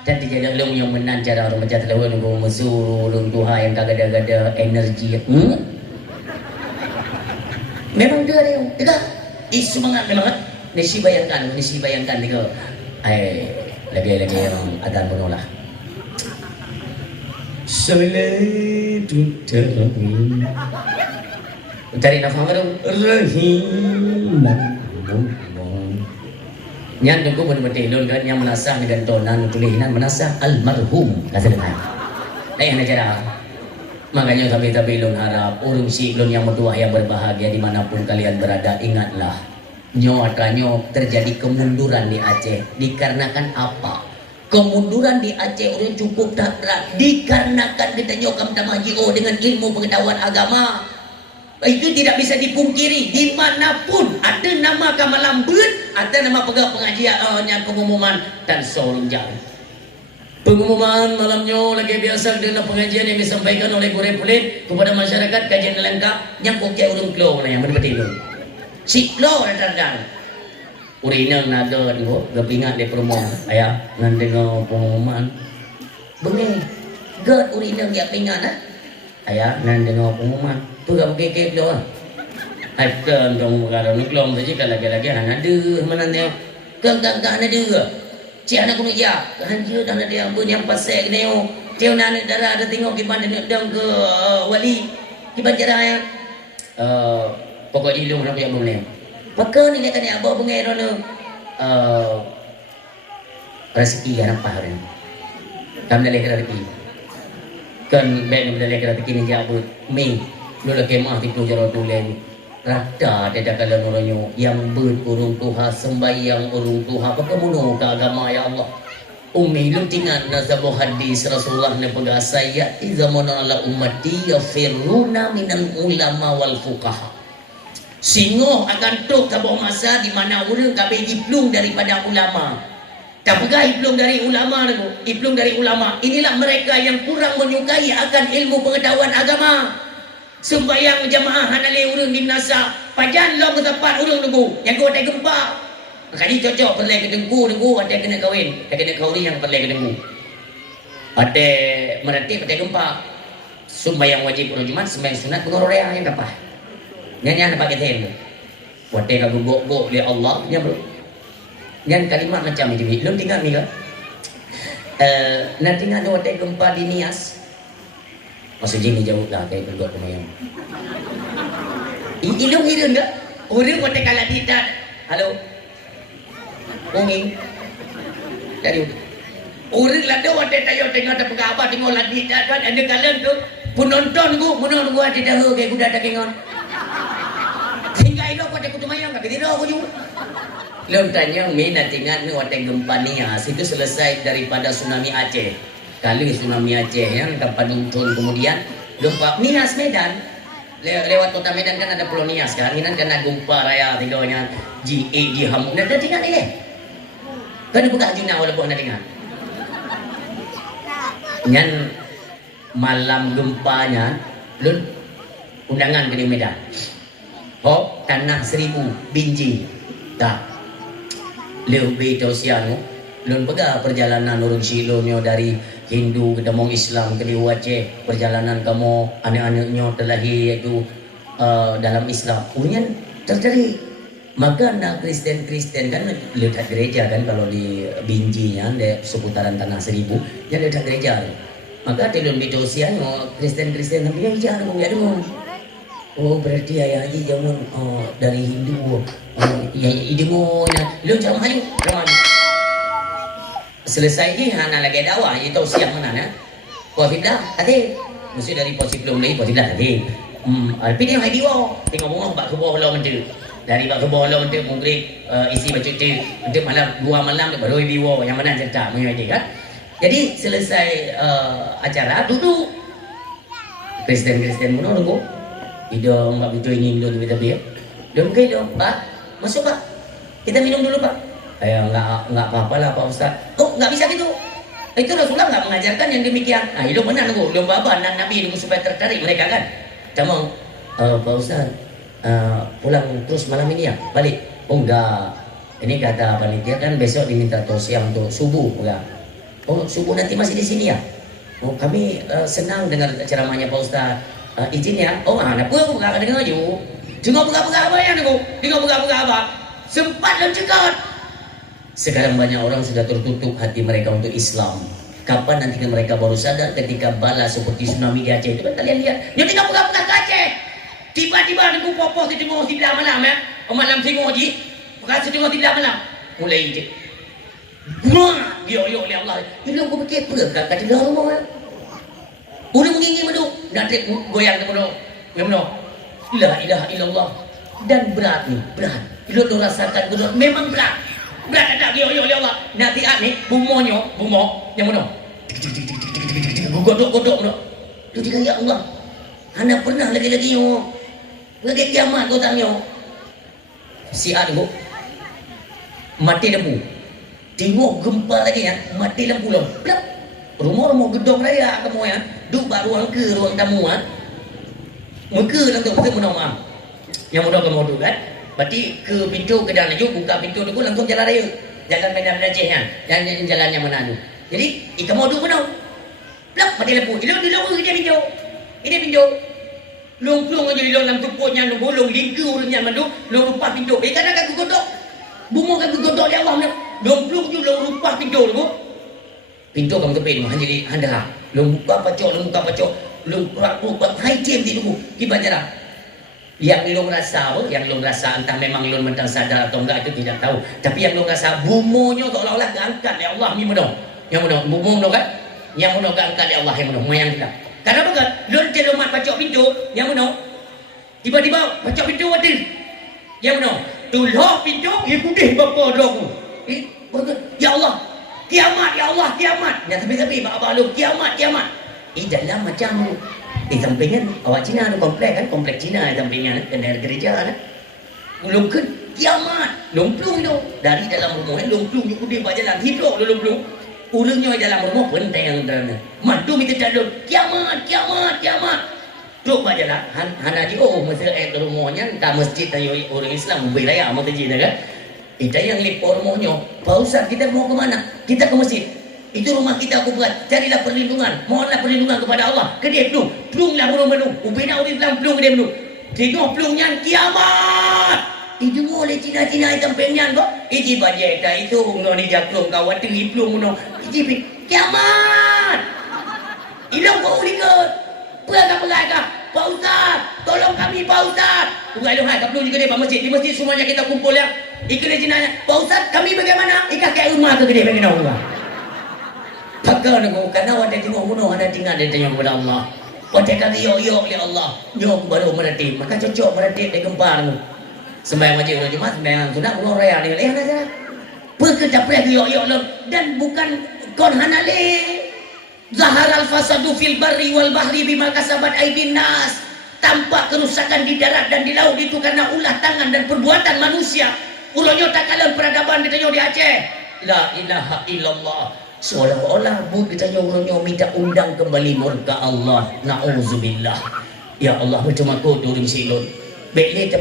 Dan tidak long yang menan cara orang macam lawan go mesuru long Tuhan yang kagada-gada energi. Memang dia ada tidak isu semangat memang. Nisi bayangkan tiga lagi yang adan menolak Salatun Tarahim cari nafas baru Rahim yang tunggu betul-betul kan yang menasah dengan tonan tulisan menasah almarhum kata dengan yang cara makanya tapi lun harap urung si lun yang bertuah yang berbahagia dimanapun kalian berada ingatlah nyo terjadi kemunduran di Aceh dikarenakan apa? Kemunduran di Aceh orang cukup tak berat dikarenakan kita nyokam tamajio dengan ilmu pengetahuan agama. Itu tidak bisa dipungkiri dimanapun ada nama kamalambut, ada nama pegawai pengajian yang pengumuman dan seorang jauh. Pengumuman malamnya lagi biasa dengan pengajian yang disampaikan oleh Guru Pulit kepada masyarakat kajian lengkap yang koknya ulung klong yang berbeda. Siklo datang. Urina nada dulu, gapingat di perumah. Ayah nanti ngau pengumuman. Bengi, god urina dia pingat ah. Ayah nanti ngau pengumuman. Tu gak keke doa. Akan dong kalau nuklong saja kalau lagi-lagi anak ada mana dia. Gak ada. Cik anak kuno ya. Hanjir dah ada yang yang pasek neo. Cik anak darah ada tengok gimana nak dong ke wali. Gimana caranya? Pokok di ilmu nak yang boleh. Maka ni kan yang abah bungai rono rezeki yang apa hari. Kami dah lekar rezeki. Kan baik dah lekar rezeki ni jabut. Mei dulu kemah tipu jaro tulen. Rata ada kalau noronyo yang berurung Tuhan sembahyang urung Tuhan apa kemuno ke agama ya Allah. Umi lu tinggal nazabu hadis Rasulullah ne pegasaya zaman ala ummati yafiruna minal ulama wal fuqaha. Singoh akan tuk tabuh masa di mana orang kabeh iplung daripada ulama. Tak pegang iplung dari ulama tu, iplung dari ulama. Inilah mereka yang kurang menyukai akan ilmu pengetahuan agama. Sembayang jamaah hanale urang di Menasa, pajan lo ke tempat urang nunggu. Yang kau ada gempa. Kali cocok perlai ke dengku ada kena kahwin, ada kena kahwin yang perlai ke dengku. Ada merantik ada gempa. Sembayang wajib urang Jumat, sembayang sunat pengorea yang apa? Nyanyi pakai ten. Wate kagu gok oleh Allah nya bro. Nyan kalimat macam ini. Belum tinggal ni kan? Nanti ada wate gempa di Nias. Maksud ni jauh lah kayak berbuat kemayang. Ilung hirun tak? Orang wate kalah tidak. Halo. Onging. Dari orang lah tu wate tayo tengok tak pegang apa tengok lah tidak kan ada kalah tu. Penonton gua ada dah kayak kuda tak kengon. Hingga itu aku ada kutumayang, tapi tidak aku juga. Lalu tanya, minat ingat ni waktu gempa Nias itu selesai daripada tsunami Aceh. Kali tsunami Aceh yang dapat nuntun kemudian gempa Nias Medan. Lewat kota Medan kan ada Pulau Nias kan, ini kan kena gempa raya tidaknya di Hamuk. Dah tinggal ni kan buka juna walaupun dah tinggal. Nyan malam gempanya, lun undangan ke Medan. Hop tanah 1000 biji tak lebih tausiano lun pega perjalanan urun silonyo dari Hindu ke demong Islam ke Aceh perjalanan kamu anak-anaknya terlahir yaitu dalam Islam unyan terjadi Maka nak Kristen kan letak gereja kan, kalau di Binjinya di seputaran Tanah Seribu dia letak gereja. Maka telon bidosian Kristen tapi yang jarang ya dong. Oh berarti ayah haji jamun dari Hindu. Ya idemo na lo jam hayu ramai. Selesai ni hana lagi dakwah itu siap mana na. Posiblah tadi mesti dari posiblah lagi posiblah tadi. Tapi dia hai diwo tengok bunga bak kebawah lo mentu. Dari bak kebawah lo mentu mungkin isi baju tu untuk malam 2 malam baru diwo yang mana cerita mengaji kan. Jadi selesai acara duduk Kristen mana nunggu hidung mak betul ini minum tapi ya dong ke dong pak masuk pak kita minum dulu pak enggak apa-apa lah pak ustaz. Oh enggak bisa gitu, itu Rasulullah enggak mengajarkan yang demikian. Nah hidup mana nunggu dong baba dan Nabi nunggu supaya tertarik mereka kan. Kamu pak ustaz pulang terus malam ini ya balik. Oh enggak, ini kata panitia kan besok diminta tausiah untuk subuh enggak. Oh subuh nanti masih di sini ya. Oh kami senang dengar ceramahnya Pak Ustaz. Izin ya. Oh mana apa aku enggak dengar you. Dengar apa ya aku? Dengar apa? Sempat dan cekat. Sekarang banyak orang sudah tertutup hati mereka untuk Islam. Kapan nanti mereka baru sadar ketika bala seperti tsunami di Aceh itu kan kalian lihat. Dia tinggal buka-buka ke Aceh. Tiba-tiba nunggu popo di tengah sebelah malam ya. Malam tengok haji. Bukan setengah sebelah malam. Mulai je. Wah, ya Allah. Ini aku fikir apa kata dia rumah. Udah mengingi madu, nanti goyang madu. Memang la ilaha illallah. Dan berat nih, berat. Lu rasakan berat, memang berat. Berat ada ya Allah. Nanti ni bumo yang mana? Godok madu. Lu cakap ya Allah. Hana pernah lagi yo. Lagi kiamat kau tanya. Si bu mati lembu. Tengok gempa lagi ya, mati lampu lo. Blak. Rumah gedung raya kamu ya. Duk bak ruang tamu ah. Muka langsung menang. Yang mudah kamu tu kan. Berarti ke pintu ke dalam laju buka pintu tu langsung jalan raya. Jalan Medan Aceh ya. Dan jalannya mana tu. Jadi kamu tu menang. Blak mati lampu. Ini pintu. Long aja di dalam tupuknya long lingku urusnya mandu. Long lupa pintu. Kan aku godok. Bunga kan godok dia Allah. Long je long lupa pintu tu. Pintu kamu kepin hanya di anda. Long buka pacok. Long buat hai jam di tubuh. Kibat jarang. Yang long rasa apa? Yang long rasa entah memang long mentang sadar atau enggak itu tidak tahu. Tapi yang long rasa bumonya seolah-olah keangkat ya Allah ni menang. Yang menang bumo menang kan? Yang menang keangkat ya Allah yang menang. Mayang kita. Karena apa kan? Long cedomat pacok pintu yang menang. Tiba-tiba pacok pintu ada. Yang menang. Tulah pintu ikuti bapa doku. Ya Allah, kiamat ya Allah, kiamat. Ya tapi abang lu kiamat. Dalam macam lu. Di sampingnya awak Cina ada komplek Cina di sampingnya kan dari gereja kan. Ulungkan kiamat, lumplung itu dari dalam rumah lumplung ikuti pak jalan hidup lumplung. Ulungnya dalam rumah penting yang dalamnya. Madu minta jalan kiamat. Duk pak jalan hana di masa rumahnya entah masjid tayo orang Islam beraya mata Cina kan. Kita yang lipor rumahnya, Pak Ustaz kita mau ke mana? Kita ke masjid. Itu rumah kita aku buat. Carilah perlindungan, mohonlah perlindungan kepada Allah. Ke dia plunglah burung menu. Ubina orang Islam plung ke dia menu. Tengok plungnya kiamat. Itu boleh Cina-Cina hitam penyan kok. Iji bajai tak itu ngono ni jaklung kawan tinggi plung ngono. Iji kiamat. Ilang kau ulikat. Pegang. Pak Ustaz, tolong kami Pak Ustaz. Bukan ada hal plung juga dia Pak masjid. Di masjid semuanya kita kumpul ya. Ikhlas Cina-nya. Pak Ustaz, kami bagaimana? Ikat kayak rumah ke gede bagaimana Allah. Pakai nak karena ada tengok bunuh ada tinggal dia tanya kepada Allah. Pada kali yo ya Allah, yo baru meratip. Maka cocok meratip dia gempar tu. Sembahyang wajib orang Jumaat, sembahyang sunat bunuh raya ni. Ada saja. Perkedapreh yo dan bukan kon hanale. Zahar al-fasadu fil barri wal bahri bima kasabat aydin nas. Tampak kerusakan di darat dan di laut itu karena ulah tangan dan perbuatan manusia. Ulonyo tak kalah peradaban ditanya di Aceh. La ilaha illallah. Seolah-olah ditanya ulonyo minta undang kembali murka Allah. Na'udzubillah. Ya Allah bercuma kau turun silun. Baiklah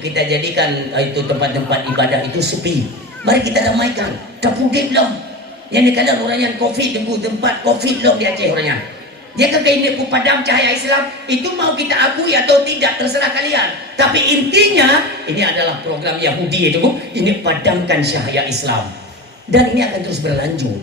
kita jadikan itu tempat-tempat ibadah itu sepi. Mari kita ramaikan. Tapudek belum. Yang ni kalau orang yang covid tunggu tempat covid belum di Aceh orangnya. Dia kata ini padam cahaya Islam, itu mau kita akui atau tidak terserah kalian. Tapi intinya ini adalah program Yahudi itu, ini padamkan cahaya Islam. Dan ini akan terus berlanjut.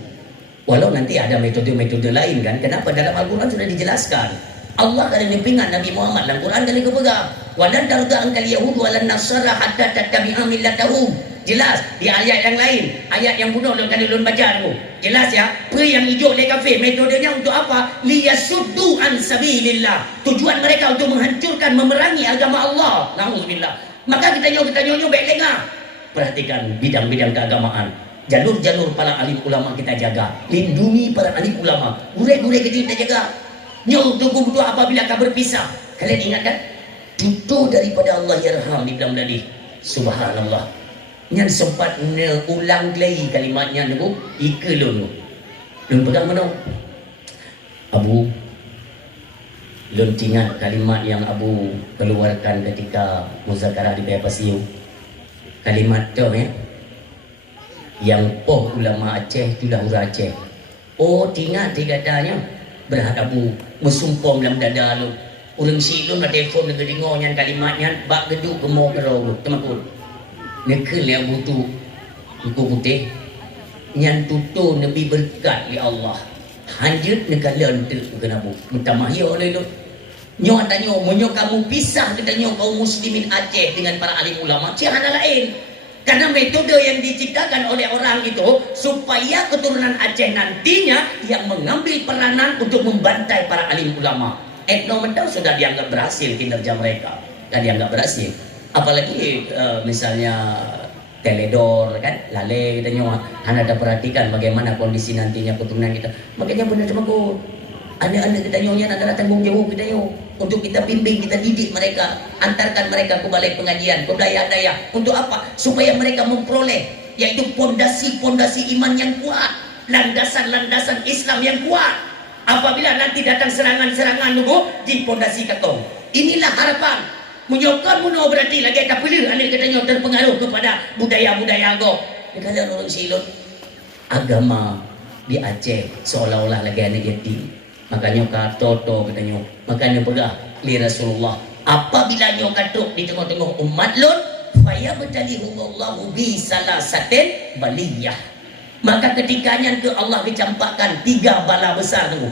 Walau nanti ada metode-metode lain kan. Kenapa? Dalam Al-Quran sudah dijelaskan. Allah kali nempingan Nabi Muhammad dalam Quran kali kepegang. Walan tarda angkal Yahud walan Nasara hatta tattabi'a millatahum. Jelas di ayat yang lain, ayat yang bunuh kali ulun baca tu. Jelas ya, apa yang hijau oleh kafir metodenya untuk apa? Liyasuddu an sabilillah. Tujuan mereka untuk menghancurkan, memerangi agama Allah. Nauzubillah. Maka kita nyok baik lengah. Perhatikan bidang-bidang keagamaan. Jalur-jalur para alim ulama kita jaga. Lindungi para alim ulama. Gure-gure kita jaga. Nyok tunggu berdua apabila akan berpisah. Kalian ingat kan? Cucu daripada Allah yarham di dalam tadi. Subhanallah. Yang sempat ulang lagi kalimatnya tu ikelun. Lun pegang mana? Abu Lun ingat kalimat yang Abu keluarkan ketika muzakarah di Pasir. Kalimat tu ya. Yang poh ulama Aceh itulah orang Aceh. Oh ingat dia katanya berhad Abu mesumpong dalam dada lu. Orang silun ada telefon dengan dengarnya kalimatnya bak geduk gemuk kerau temakut. Nekil yang butuh buku putih yang tutur Nabi berkat ya Allah hanjut negara untuk kenapa minta mahir oleh itu nyok tanya menyok kamu pisah kita nyok kaum muslimin Aceh dengan para alim ulama tiada lain karena metode yang diciptakan oleh orang itu supaya keturunan Aceh nantinya yang mengambil peranan untuk membantai para alim ulama. Etno Mendau sudah dianggap berhasil kinerja mereka dan dianggap berhasil. Apalagi misalnya teledor kan, lale kita nyawa, anda ada perhatikan bagaimana kondisi nantinya keturunan kita. Makanya benar cuma ku, anak-anak kita nyonya adalah tanggung jawab kita nyo untuk kita bimbing, kita didik mereka, antarkan mereka ke balai pengajian, ke daya-daya. Untuk apa? Supaya mereka memperoleh yaitu pondasi-pondasi iman yang kuat, landasan-landasan Islam yang kuat. Apabila nanti datang serangan-serangan nunggu di pondasi katong. Inilah harapan. Menyokong muno berarti lagi tak perlu anak katanya terpengaruh kepada budaya-budaya agama. Kadang orang silon agama di Aceh seolah-olah lagi anak yatim. Makanya katoto katanya. Makanya pegah li Rasulullah. Apabila nyo katuk di tengah-tengah umat lun, faya betalihullahu bi salasatin baliyah. Maka ketikanya ke Allah dicampakkan 3 bala besar tu.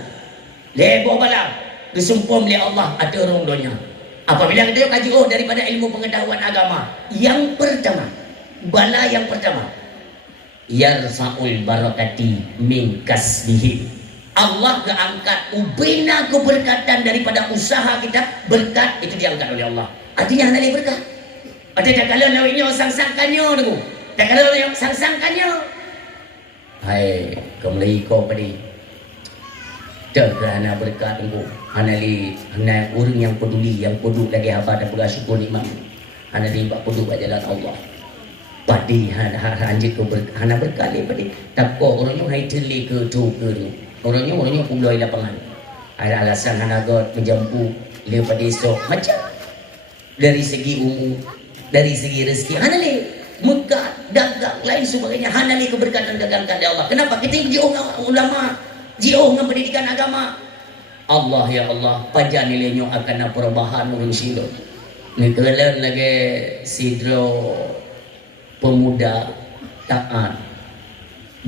Lebo bala disumpah oleh Allah ada orang dunia. Apabila kita kaji daripada ilmu pengetahuan agama, yang pertama, bala yang pertama, yarsaul barakati min kasbihi. Allah keangkat ubina keberkatan daripada usaha kita, berkat itu diangkat oleh Allah. Artinya hanya berkat. Artinya kalau lawannya sang-sangkannya tu, tak kalau sang-sangkannya. Hai, kembali kau padi. Kerana berkat engkau hanali hana orang yang peduli yang peduli lagi haba dan pula syukur nikmat hanali bak peduli kat jalan Allah padi hanjit ke hana berkat le padi takko orangnya hai teli ke tu ke ni orangnya pulai lapangan ada alasan hana god menjampu le padi esok macam dari segi umur dari segi rezeki hanali mekat dagang lain sebagainya hanali keberkatan dagang kat Allah. Kenapa kita pergi ulama jauh dengan pendidikan agama. Allah ya Allah, pajak nilainya akan perubahan orang silap. Negara lagi sidro pemuda taat,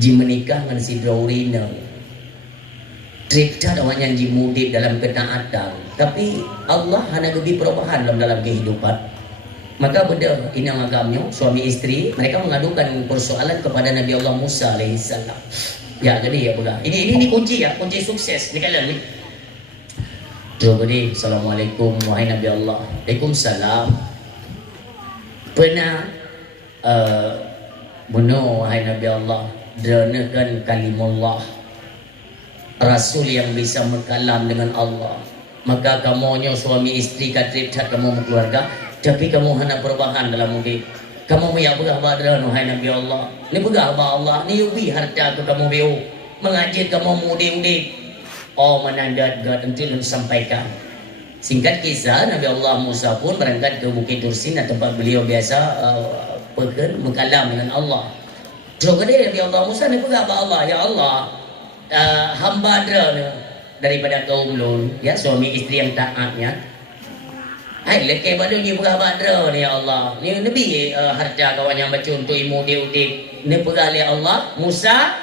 ji menikah dengan sidro urina. Cerita orang yang ji mudik dalam ketaatan, tapi Allah hanya lebih perubahan dalam kehidupan. Maka benda ini agamanya suami istri mereka mengadukan persoalan kepada Nabi Allah Musa alaihissalam. Ya jadi ya pula. Ini kunci ya, kunci sukses. Ini kalian ni. Jadi assalamualaikum wahai Nabi Allah. Waalaikumsalam. Pernah bunuh wahai Nabi Allah, deranakan kalimullah. Rasul yang bisa berkalam dengan Allah. Maka kamunya suami istri katrib kamu keluarga, tapi kamu hendak perubahan dalam hidup. Kamu punya pegah badran wahai Nabi Allah. Ni pegah ba Allah, ni ubi harta ke kamu beu. Mengajit kamu mudi-udi. Oh menandat God until sampaikan. Singkat kisah Nabi Allah Musa pun berangkat ke Bukit Tursin, tempat beliau biasa berkalam dengan Allah. Jadi Nabi Allah Musa ni pegah ba Allah, ya Allah, hamba dra daripada kaum lun, ya suami istri yang taatnya. Hai leke balu ni berah badra ni ya Allah. Ni nabi harta kawan yang baca untuk imu dia udik. Ni berah li Allah Musa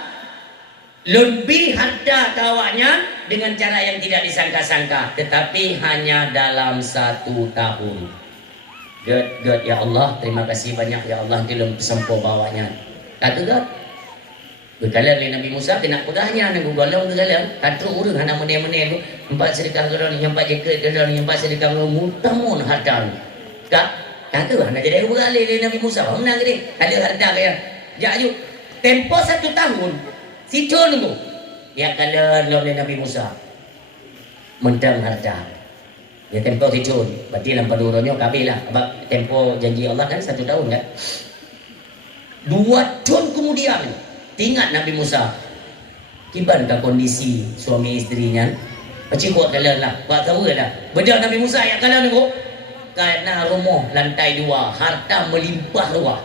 lebih harta kawannya dengan cara yang tidak disangka-sangka, tetapi hanya dalam 1 tahun. God ya Allah, terima kasih banyak ya Allah belum sempo bawanya. Kata God berkala Nabi Musa kena pegahnya nak golong berkala kata urang hana meneh-meneh tu empat sedekah geron nyampak jeket geron nyampak sedekah mutamun harta kata hana jadi berkala Nabi Musa menang gini ada harta kaya jak ju tempo 1 tahun si John tu ya kala Nabi Musa mentang harta ya tempo si John berarti lampau duronyo kabilah sebab tempo janji Allah kan 1 tahun kan 2 tahun kemudian ingat Nabi Musa kibankah kondisi suami istrinya macam kuat kalian lah kuat tahu lah beda Nabi Musa ya kalian tu karena rumah lantai 2 harta melimpah ruah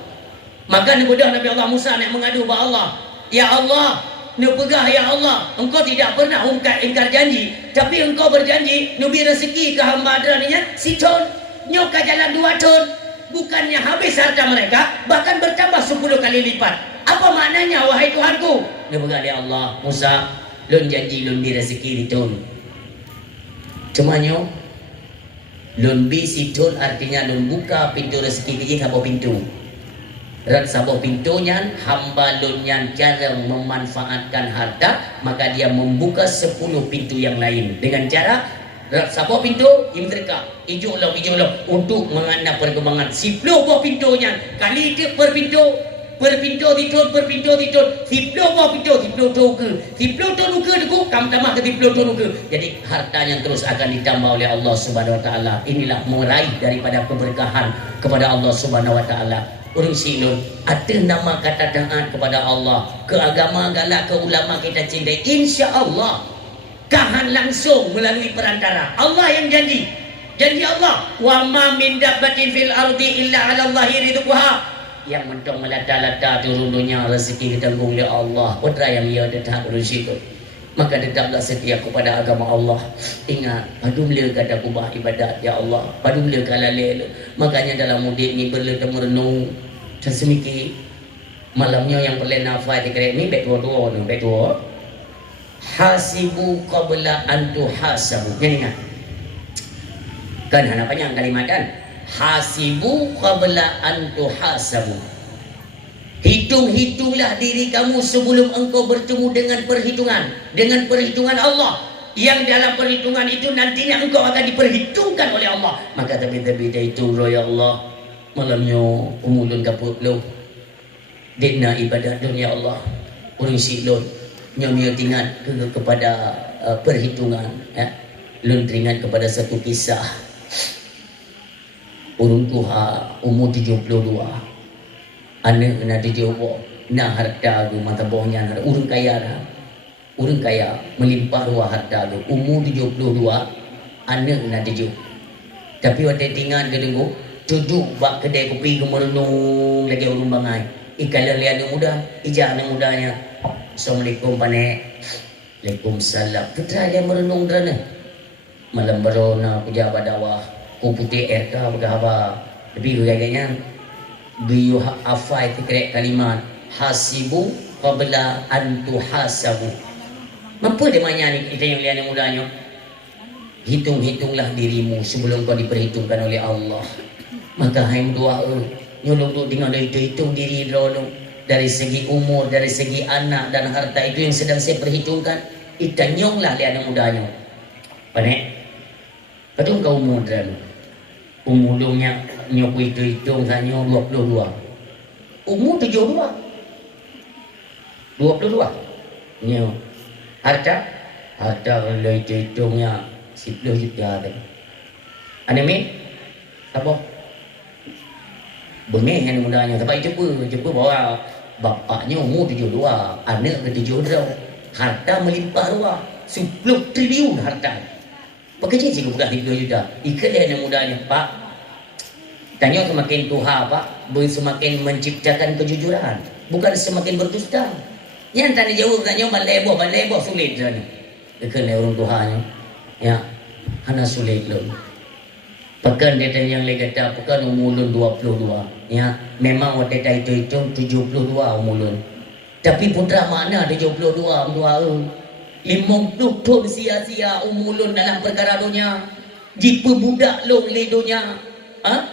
maka ni beda Nabi Allah Musa nak mengadu kepada Allah ya Allah ni pegah ya Allah engkau tidak pernah ingkar janji tapi engkau berjanji nubi rezeki ke hamba adraninya si ton nyoka jalan 2 ton bukannya habis harta mereka bahkan bertambah 10 kali lipat. Apa maknanya wahai Tuhanku? Dia berkata ya Allah Musa lun janji lun bi rezeki ditun. Cumanyo lun bi situn artinya lun buka pintu rezeki ke sabo pintu. Rat sabo pintunya hamba lun yang cara memanfaatkan harta maka dia membuka 10 pintu yang lain dengan cara rat sabo pintu imtrika ijo lo untuk menganda perkembangan 10 buah pintunya kali dia per pintu ditun siplo buah pintu siplo tu ke deku kam tambah ke siplo tu ke jadi hartanya terus akan ditambah oleh Allah Subhanahu wa taala. Inilah meraih daripada keberkahan kepada Allah Subhanahu wa taala. Urang silun ada nama kata taat kepada Allah ke agama galak ke ulama kita cintai insya-Allah kahan langsung melalui perantara Allah yang janji Allah wa ma min dabbatin fil ardi illa 'ala Allahi rizquha yang mentong melata-lata turun dunia rezeki ditanggung oleh Allah putra yang ia tetap rezeki maka tetaplah setia kepada agama Allah. Ingat padu mula kada kubah ibadat ya Allah padu mula kalalel makanya dalam mudik ni perlu merenung dan semiki malamnya yang perlu nafas dikira ni baik dua hasibu qabla an tuhasabu jangan ingat kan hana panjang kalimat kan hasibu qabla an tuhasabu hitung-hitunglah diri kamu sebelum engkau bertemu dengan perhitungan Allah yang dalam perhitungan itu nantinya engkau akan diperhitungkan oleh Allah maka tapi-tapi dah hitung ya Allah malamnya umulun kaput lo dina ibadat dunia Allah urang silon nyonya tingat kepada perhitungan ya lun teringat kepada satu kisah urang tuha umur 72 anak kena dijawab nah harta tu mata bohnya urang kaya melimpah ruah harta tu umur 72 anak kena dijawab tapi waktu tinggal ke dengu duduk bak kedai kopi ke merenung lagi urang bangai ikala lihat anak muda ijah anak mudanya Assalamualaikum panek Waalaikumsalam putra dia merenung derana malam berona pejabat dakwah ku putih RK berapa lebih gayanya biyu hafai fikret kalimat hasibu qabla an tuhasabu mampu dia manya ni kita yang lihat mudanya hitung-hitunglah dirimu sebelum kau diperhitungkan oleh Allah maka hai doa nyolong tu dengan hitung diri dulu dari segi umur dari segi anak dan harta itu yang sedang saya perhitungkan itanyonglah lihat mudanya panek kadang kau muda umurnya nyoku hitung hanya 22 umur 72 nyo harta kalau hitungnya 10 juta ada anime apa bengih yang mudanya tapi jumpa bawa bapaknya umur 72 anak ke 72 harta melimpah ruah 10 triliun harta pekerja sih bukan 3 juta ikan dia yang mudanya pak tanya semakin tuha pak semakin menciptakan kejujuran bukan semakin berdusta yang tanya jauh tanya balebo sulit sana Kena orang Tuhannya. Ya, hana sulit lun. Pekan dia yang lagi kata pekan umulun 22. Ya, memang waktu itu 72 umulun. Tapi putra mana 72 umulun? 50 tahun sia-sia umulun dalam perkara dunia. Jipa budak lun le dunia.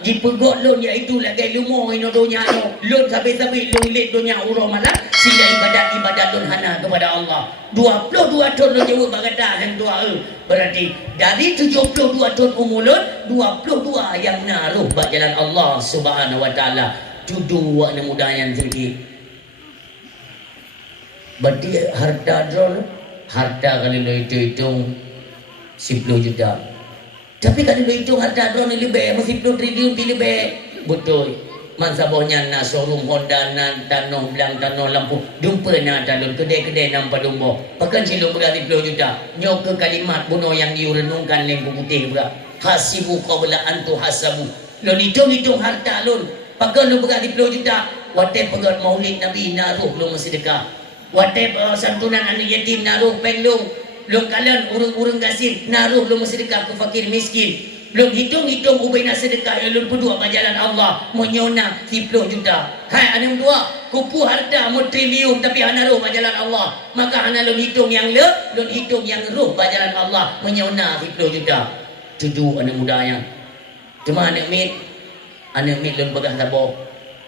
Jipa god lun iaitu lagi lumo ino dunia no. Lun sampai-sampai lun le dunia urang malah sila ibadat lun hana kepada Allah. 22 tahun lun jawab bagata yang tua. Berarti dari 72 tahun umulun 22 yang naruh bak jalan Allah Subhanahu wa taala. Tudu wakna muda yang sedikit. Berarti harta drone, harta kalau lo hitung 10 juta. Tapi kalau lo hitung harta drone lebih, masih 10 triliun lebih. Betul. Masa bohnya na showroom Honda na tanah belang tanah lampu dumpa na talun kedai-kedai nampak dumbo. Pakan silung berarti 10 juta. Nyok ke kalimat bunuh yang direnungkan lembu putih pula. Hasibu qabla antu hasabu. Lo hitung-hitung harta lun. Pakan lo berarti 10 juta. Watai pegat maulid Nabi naruh lo masih dekat. Watai santunan anak yatim naruh penglung. Lo kalian urung-urung gasir naruh lo masih dekat ke fakir miskin. Belum hitung-hitung ubaina sedekah yang lun berdua berjalan Allah menyona 10 juta. Hai anak dua, kupu harta mu triliun tapi hana roh berjalan Allah. Maka hana lun hitung yang lun hitung yang roh berjalan Allah menyona 10 juta. Tuju anak mudanya. Cuma anak mit lun begah sabo.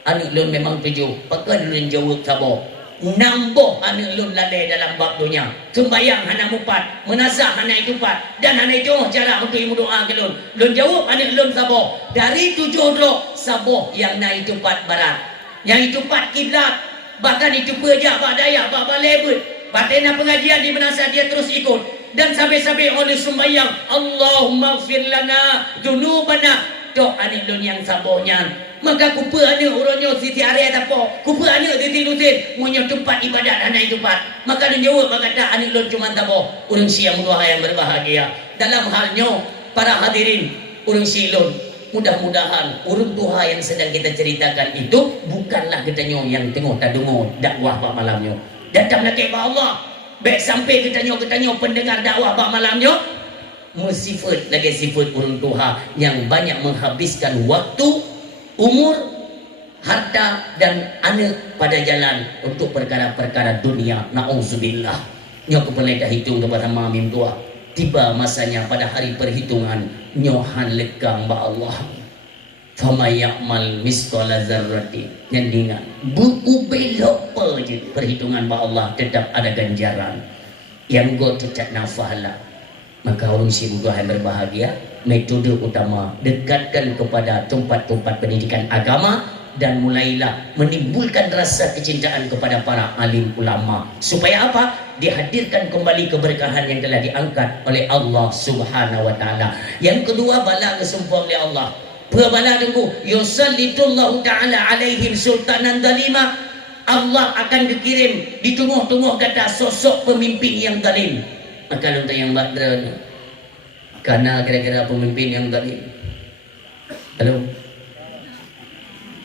Anak lun memang tuju. Pakai lun jawab sabo. Nambuh anak lun ladai dalam bab dunia. Sembayang hana mupat, menazah hana itu pat, dan hana itu cara untuk ibu doa ke lun. Lun jawab anak lun sabo. Dari 7 drok sabo yang naik itu pat barat, yang itu pat kiblat, bahkan itu pejak bak daya bak balebut. Batena pengajian di menazah dia terus ikut. Dan sampai-sampai oleh sembayang Allahumma gfir lana dzunubana. Dok anak lun yang sabonya. Maka kupa anak orangnya Siti Arya tapo. Kupa anak Siti Lusin punya tempat ibadat anak itu pat. Maka dia jawab berkata anak lun cuma tapo. Orang siang dua yang berbahagia. Dalam halnya para hadirin orang silun. Mudah-mudahan urun Tuhan yang sedang kita ceritakan itu bukanlah katanya yang tengok tak dengar dakwah bak malamnya. Datang nak ba Allah. Baik sampai katanya pendengar dakwah bak malamnya. Sifat lagi sifat urun Tuhan yang banyak menghabiskan waktu, umur, harta dan anak pada jalan untuk perkara-perkara dunia. Na'udzubillah. Nyo kepala dah hitung kepada mamim tua. Tiba masanya pada hari perhitungan nyohan lekang ba Allah. Fama ya'mal misqala dzarrati. Yang diingat beubelok je perhitungan ba Allah tetap ada ganjaran. Yang go tetap nafahala. Maka orang sibuk yang berbahagia. Metode utama dekatkan kepada tempat-tempat pendidikan agama dan mulailah menimbulkan rasa kecintaan kepada para alim ulama. Supaya apa? Dihadirkan kembali keberkahan yang telah diangkat oleh Allah Subhanahu wa taala. Yang kedua, bala kesumpah oleh Allah. Bala tunggu yusallitullahu taala alaihim sultanan zalima. Allah akan dikirim di tengah-tengah kata sosok pemimpin yang zalim. Maka lontar yang badra karena kira-kira pemimpin yang zalim. Halo.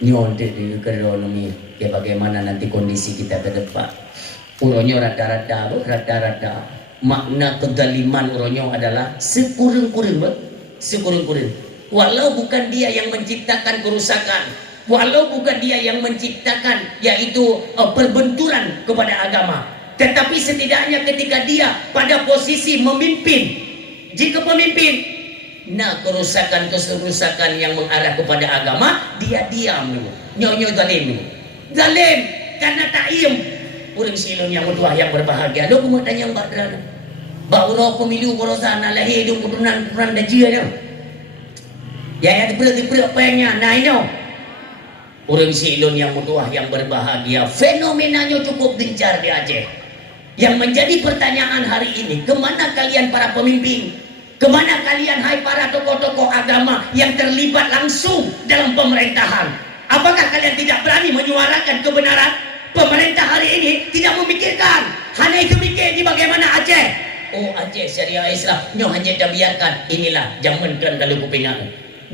Nyonte di ekonomi ya bagaimana nanti kondisi kita ke depan. Uronyo rata-rata makna kezaliman uronyo adalah sekurang-kurang walau bukan dia yang menciptakan kerusakan, walau bukan dia yang menciptakan yaitu perbenturan kepada agama, tetapi setidaknya ketika dia pada posisi memimpin, jika pemimpin kerusakan yang mengarah kepada agama, dia diam dulu. Nyonya zalim karena ta'im. Orang silun yang mudah yang berbahagia. Lo mau tanya yang badran. Bauro pemilu korosana lah hidup keturunan dajia. Ya diberi pengen nah ini. Orang silun yang mudah yang berbahagia. Fenomenanya cukup gencar di Aceh. Yang menjadi pertanyaan hari ini, kemana kalian para pemimpin? Kemana kalian hai para tokoh-tokoh agama yang terlibat langsung dalam pemerintahan? Apakah kalian tidak berani menyuarakan kebenaran? Pemerintah hari ini tidak memikirkan. Hanya itu mikir di bagaimana Aceh. Oh Aceh syariah Islam. Nyo hanya dah biarkan. Inilah jamankan kalau ku pegang.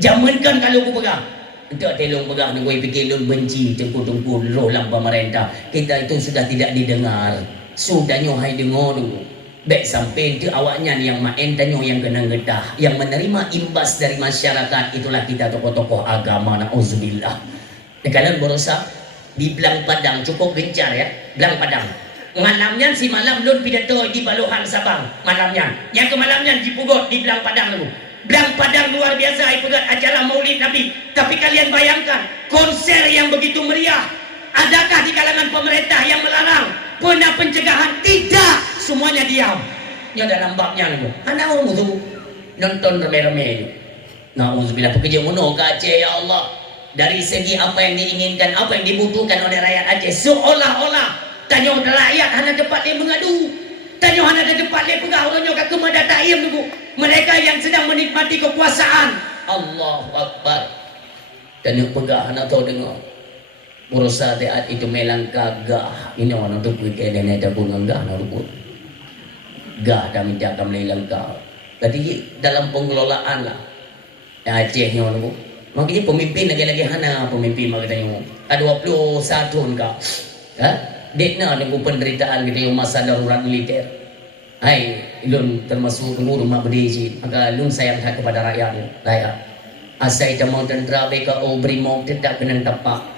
Jamankan kalau ku pegang. Untuk telung pegang. Gue fikir lu benci tengku-tengku roh dalam pemerintah. Kita itu sudah tidak didengar. Sudah nyo hai dengar dulu. Baik sampai itu awaknya yang main tanyo yang kena gedah, yang menerima imbas dari masyarakat itulah kita tokoh-tokoh agama. Nauzubillah. Kalian berusaha di Belang Padang cukup gencar ya, Belang Padang. Malamnya si malam lun pidato di Baluhan Sabang malamnya. Yang ke malamnya di Pugot di Belang Padang dulu. Belang Padang luar biasa ibadat acara Maulid Nabi. Tapi kalian bayangkan konser yang begitu meriah. Adakah di kalangan pemerintah yang melarang? Pernah pencegahan? Tidak, semuanya diam. Ini ada nampaknya nih. Anak tu nonton rame-rame. Nauzubillah, pekerja mono ke Aceh ya Allah. Dari segi apa yang diinginkan, apa yang dibutuhkan oleh rakyat Aceh, seolah-olah tanya rakyat hanya dapat dia mengadu. Tanya hanya dapat dia pegang orangnya kat rumah data ayam tu. Mereka yang sedang menikmati kekuasaan. Allahu Akbar. Tanya pegang hanya tahu dengar. Berusaha teat itu melang kagah. Ini orang tu pergi dan ada pun enggak nak ruput. Gah dah minta kami lengkap. Jadi dalam pengelolaan lah. Aceh ni orang tu. Makanya pemimpin lagi-lagi hana pemimpin mak katanya. Ada 21 kau. Ha? Dekna dengan penderitaan kita masa darurat militer. Hai, lun termasuk rumah berdiri. Maka lun sayang hati kepada rakyat. Rakyat. Asai tamau tentera beka brimob tidak kena tapak.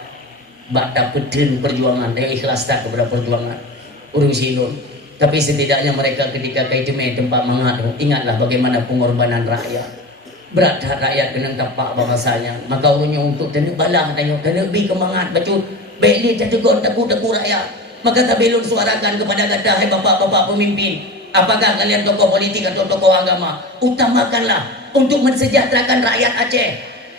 Bak dapetin perjuangan dengan ikhlas tak kepada perjuangan urung silun. Tapi setidaknya mereka ketika kaitu tempat mangat, ingatlah bagaimana pengorbanan rakyat. Berat rakyat dengan tapak bahasanya. Maka urungnya untuk tenuk balah tengok tenuk bi kemangat becut. Baik dia tegur tegur rakyat. Maka tabelun suarakan kepada kata hai bapak-bapak pemimpin. Apakah kalian tokoh politik atau tokoh agama? Utamakanlah untuk mensejahterakan rakyat Aceh.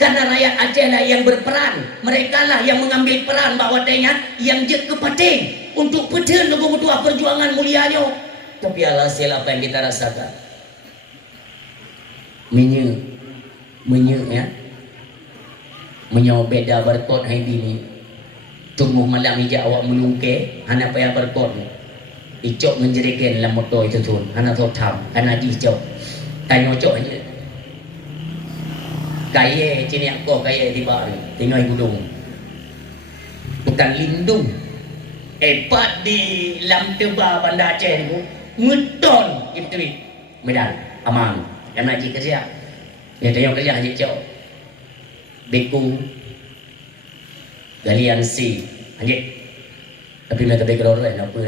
Karena rakyat Aceh lah yang berperan. Mereka lah yang mengambil peran bahawa dengan yang je kepating untuk pedih nunggu tua perjuangan mulianya. Tapi alhasil apa yang kita rasakan? Menye ya. Menye beda berkot hai bini. Tunggu malam hijau awak melungke, anak payah berkot. Icok menjerikan dalam motor itu tu. Anak tu tam, anak dijok. Tanya cok aja. Kaya cini aku kaya di bawah tinggal gunung bukan lindung epat di lam teba Banda Aceh itu ngedon itu Medan aman dan haji kerja dia tanya kerja haji cok beku galian si haji tapi mereka background lain apa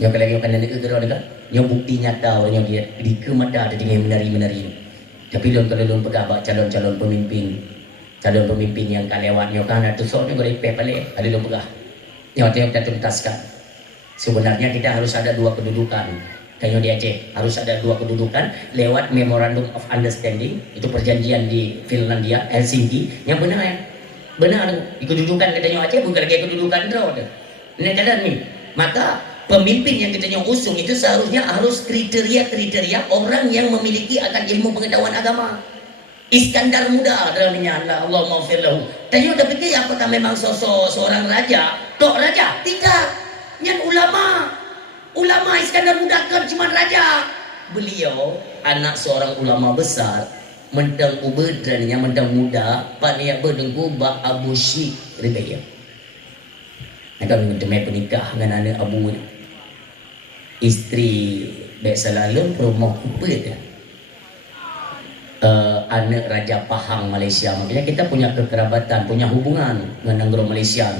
yang kalau yang kena background kan yang bukti nyata orang yang dia di kemada ada dengan menari tapi kalau lon pegabat calon-calon pemimpin yang kalewatnya kan itu soalnya boleh balik ada lon pegah yang kita tuntaskan. Sebenarnya kita harus ada dua kedudukan kayak di Aceh, harus ada dua kedudukan lewat Memorandum of Understanding, itu perjanjian di Finlandia Helsinki yang benar kedudukan katanya Aceh bukan lagi kedudukan draw ini kadang nih. Maka pemimpin yang kita usung itu seharusnya harus kriteria orang yang memiliki akan ilmu pengetahuan agama. Iskandar muda dalamnya Allah maafir lahu. Tanya udah fikir apakah memang sosok seorang raja? Tok raja? Tidak. Yang ulama Iskandar muda kan cuma raja. Beliau anak seorang ulama besar. Mentang ubedrannya mentang muda. Paniak berdengku Ba Abu Syik Ribaya. Akan mengemai penikah dengan anak Abu istri Bek Salalun rumah kupet anak Raja Pahang Malaysia. Makanya kita punya kekerabatan, punya hubungan dengan negara Malaysia.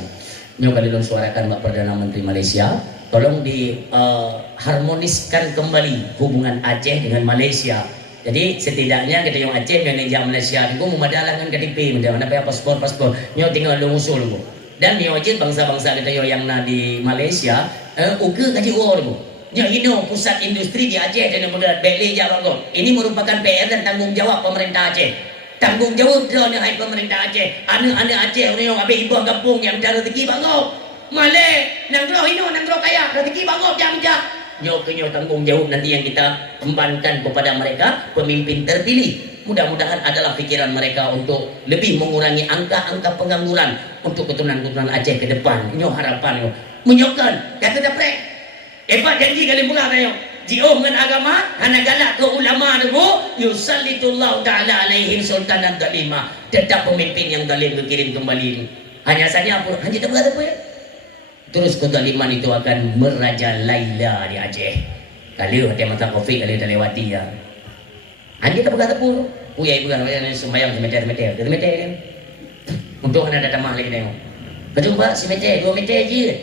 Nyo kali lon suarakan Mbak Perdana Menteri Malaysia, tolong diharmoniskan kembali hubungan Aceh dengan Malaysia. Jadi setidaknya kita yang Aceh dengan Malaysia itu memadalah dengan KTP, mana apa paspor. Nyo tinggal lu usul lu. Dan nyo aja bangsa-bangsa kita yang di Malaysia, uke kaji uang lu. Ya ini pusat industri di Aceh dan kemudian Beli Jawab. Ini merupakan PR dan tanggung jawab pemerintah Aceh. Tanggung jawab drone hai pemerintah Aceh. Anak Aceh orang yang habis ibu kampung yang dah rezeki bangau. Male nanggro ini nanggro kaya rezeki bangau jam-jam. Nyo tanggung jawab nanti yang kita embankan kepada mereka pemimpin terpilih. Mudah-mudahan adalah pikiran mereka untuk lebih mengurangi angka-angka pengangguran untuk keturunan-keturunan Aceh ke depan. Nyo harapan nyo. Menyokan kata dapat Epak janji kali mula tayo. Jio dengan agama, hana galak ke ulama dulu, yusallitullahu ta'ala alaihim sultanan dalima. Tetap pemimpin yang dalim dikirim kembali. Hanya saja apa? Hanya tak berkata apa ya? Terus kedaliman itu akan merajalela di Aceh. Kalau hati mata kopi kalau dah lewati ya. Anjir tak pegang tepu. Uyai pegang sembayang semeter kan. Untuk anak datang mah lagi tengok. Kedua semeter 2 meter je.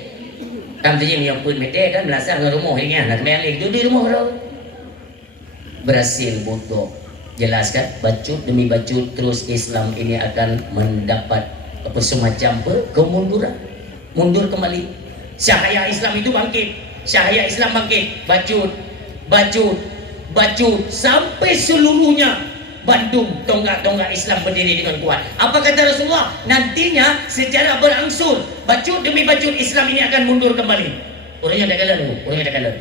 Tam tu je yang pun meter kan belasang dengan rumah ini nak main lagi tu di rumah orang. Berhasil bodoh. Jelaskan bacut demi bacut terus Islam ini akan mendapat apa semacam kemunduran. Mundur kembali. Cahaya Islam itu bangkit. Cahaya Islam bangkit. Bacut sampai seluruhnya Bandung tonggak-tonggak Islam berdiri dengan kuat. Apa kata Rasulullah? Nantinya secara berangsur bacut demi bacut Islam ini akan mundur kembali. Orangnya tak kalah.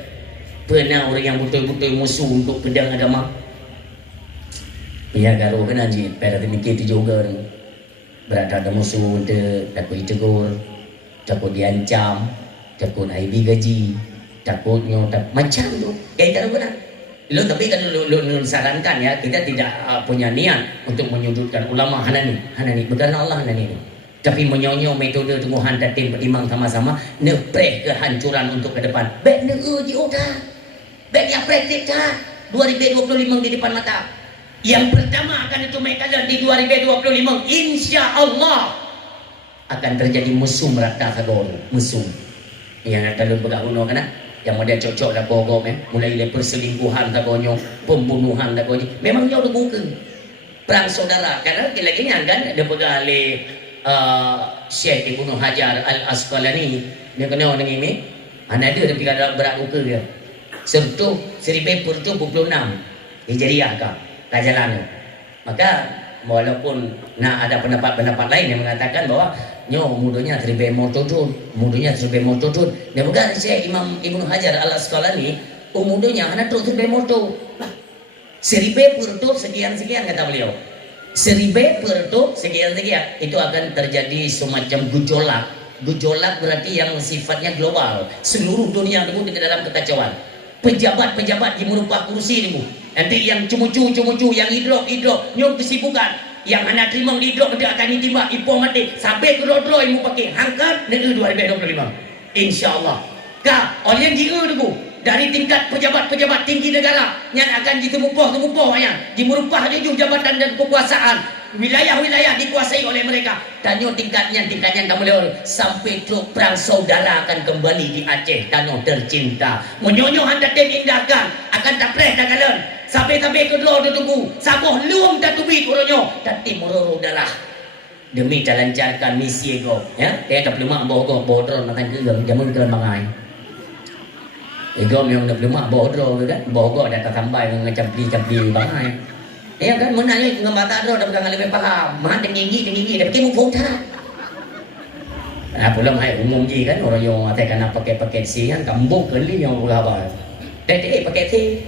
Pernah orang yang betul-betul musuh untuk pedang agama. Ya garu kan anjir, pada demikian itu juga berada ada musuh takut ditegur, takut diancam, takut IB gaji, takutnya macam tu. Kita tahu kan? Tapi kan lu sarankan ya, kita tidak punya niat untuk menyudutkan ulama Hanani bukan Allah Hanani. Tapi menyonyo metode tumbuhan dan tim berimbang sama-sama nepreh kehancuran untuk ke depan. Baik uji otak. Baik yang praktik tak 2025 di depan mata. Yang pertama akan ditumai kalian di 2025 insya Allah akan terjadi mesum rata kagol mesum yang kalau berguna kan yang ada cocok dah gogom mulai dari perselingkuhan kagonyo pembunuhan kagonyo memang jauh bukan perang saudara karena lagi kan ada pegale Syekh Ibnu Hajar Al-Asqalani dia kena orang ini ada berat ukur dia serta 1926 Hijriah kah kajalan. Maka walaupun ada pendapat-pendapat lain yang mengatakan bahwa mudanya terlebih motodun dia bukan Syekh Imam Ibnu Hajar Al-Asqalani mudanya hanya terlebih moto 1000 sekian kata beliau 1000 sekian itu akan terjadi semacam gejolak berarti yang sifatnya global seluruh dunia itu di dalam kekacauan pejabat-pejabat di merubah kursi itu nanti yang cemucu yang hidrok nyom kesibukan yang anak terima hidrok dia akan ditimbak ipo mati sampai kedua-dua imu pakai angkat negeri 2025 insyaallah kah oleh yang jika itu dari tingkat pejabat-pejabat tinggi negara yang akan ditemupoh yang di merubah jabatan dan kekuasaan wilayah-wilayah dikuasai oleh mereka dan tingkatnya tak boleh sampai truk perang saudara akan kembali di Aceh tanah tercinta menyonyo anda indahkan akan tak pleh tak kalian sampai kedua tunggu saboh luang tak tubit uronyo dan timur darah demi lancarkan misi ego ya dia tak perlu mak bohong bodron makan ke jamun ke bangai ego yang tak perlu mak bodron kan bohong ada tambai ngecampi bangai ya kan menanya ngemata ro dah pegang lebih paham mah tinggi dah pakai mufung tak pulang hai umum je kan orang yang mengatakan nak pakai si kan kambuk kali yang berapa pakai si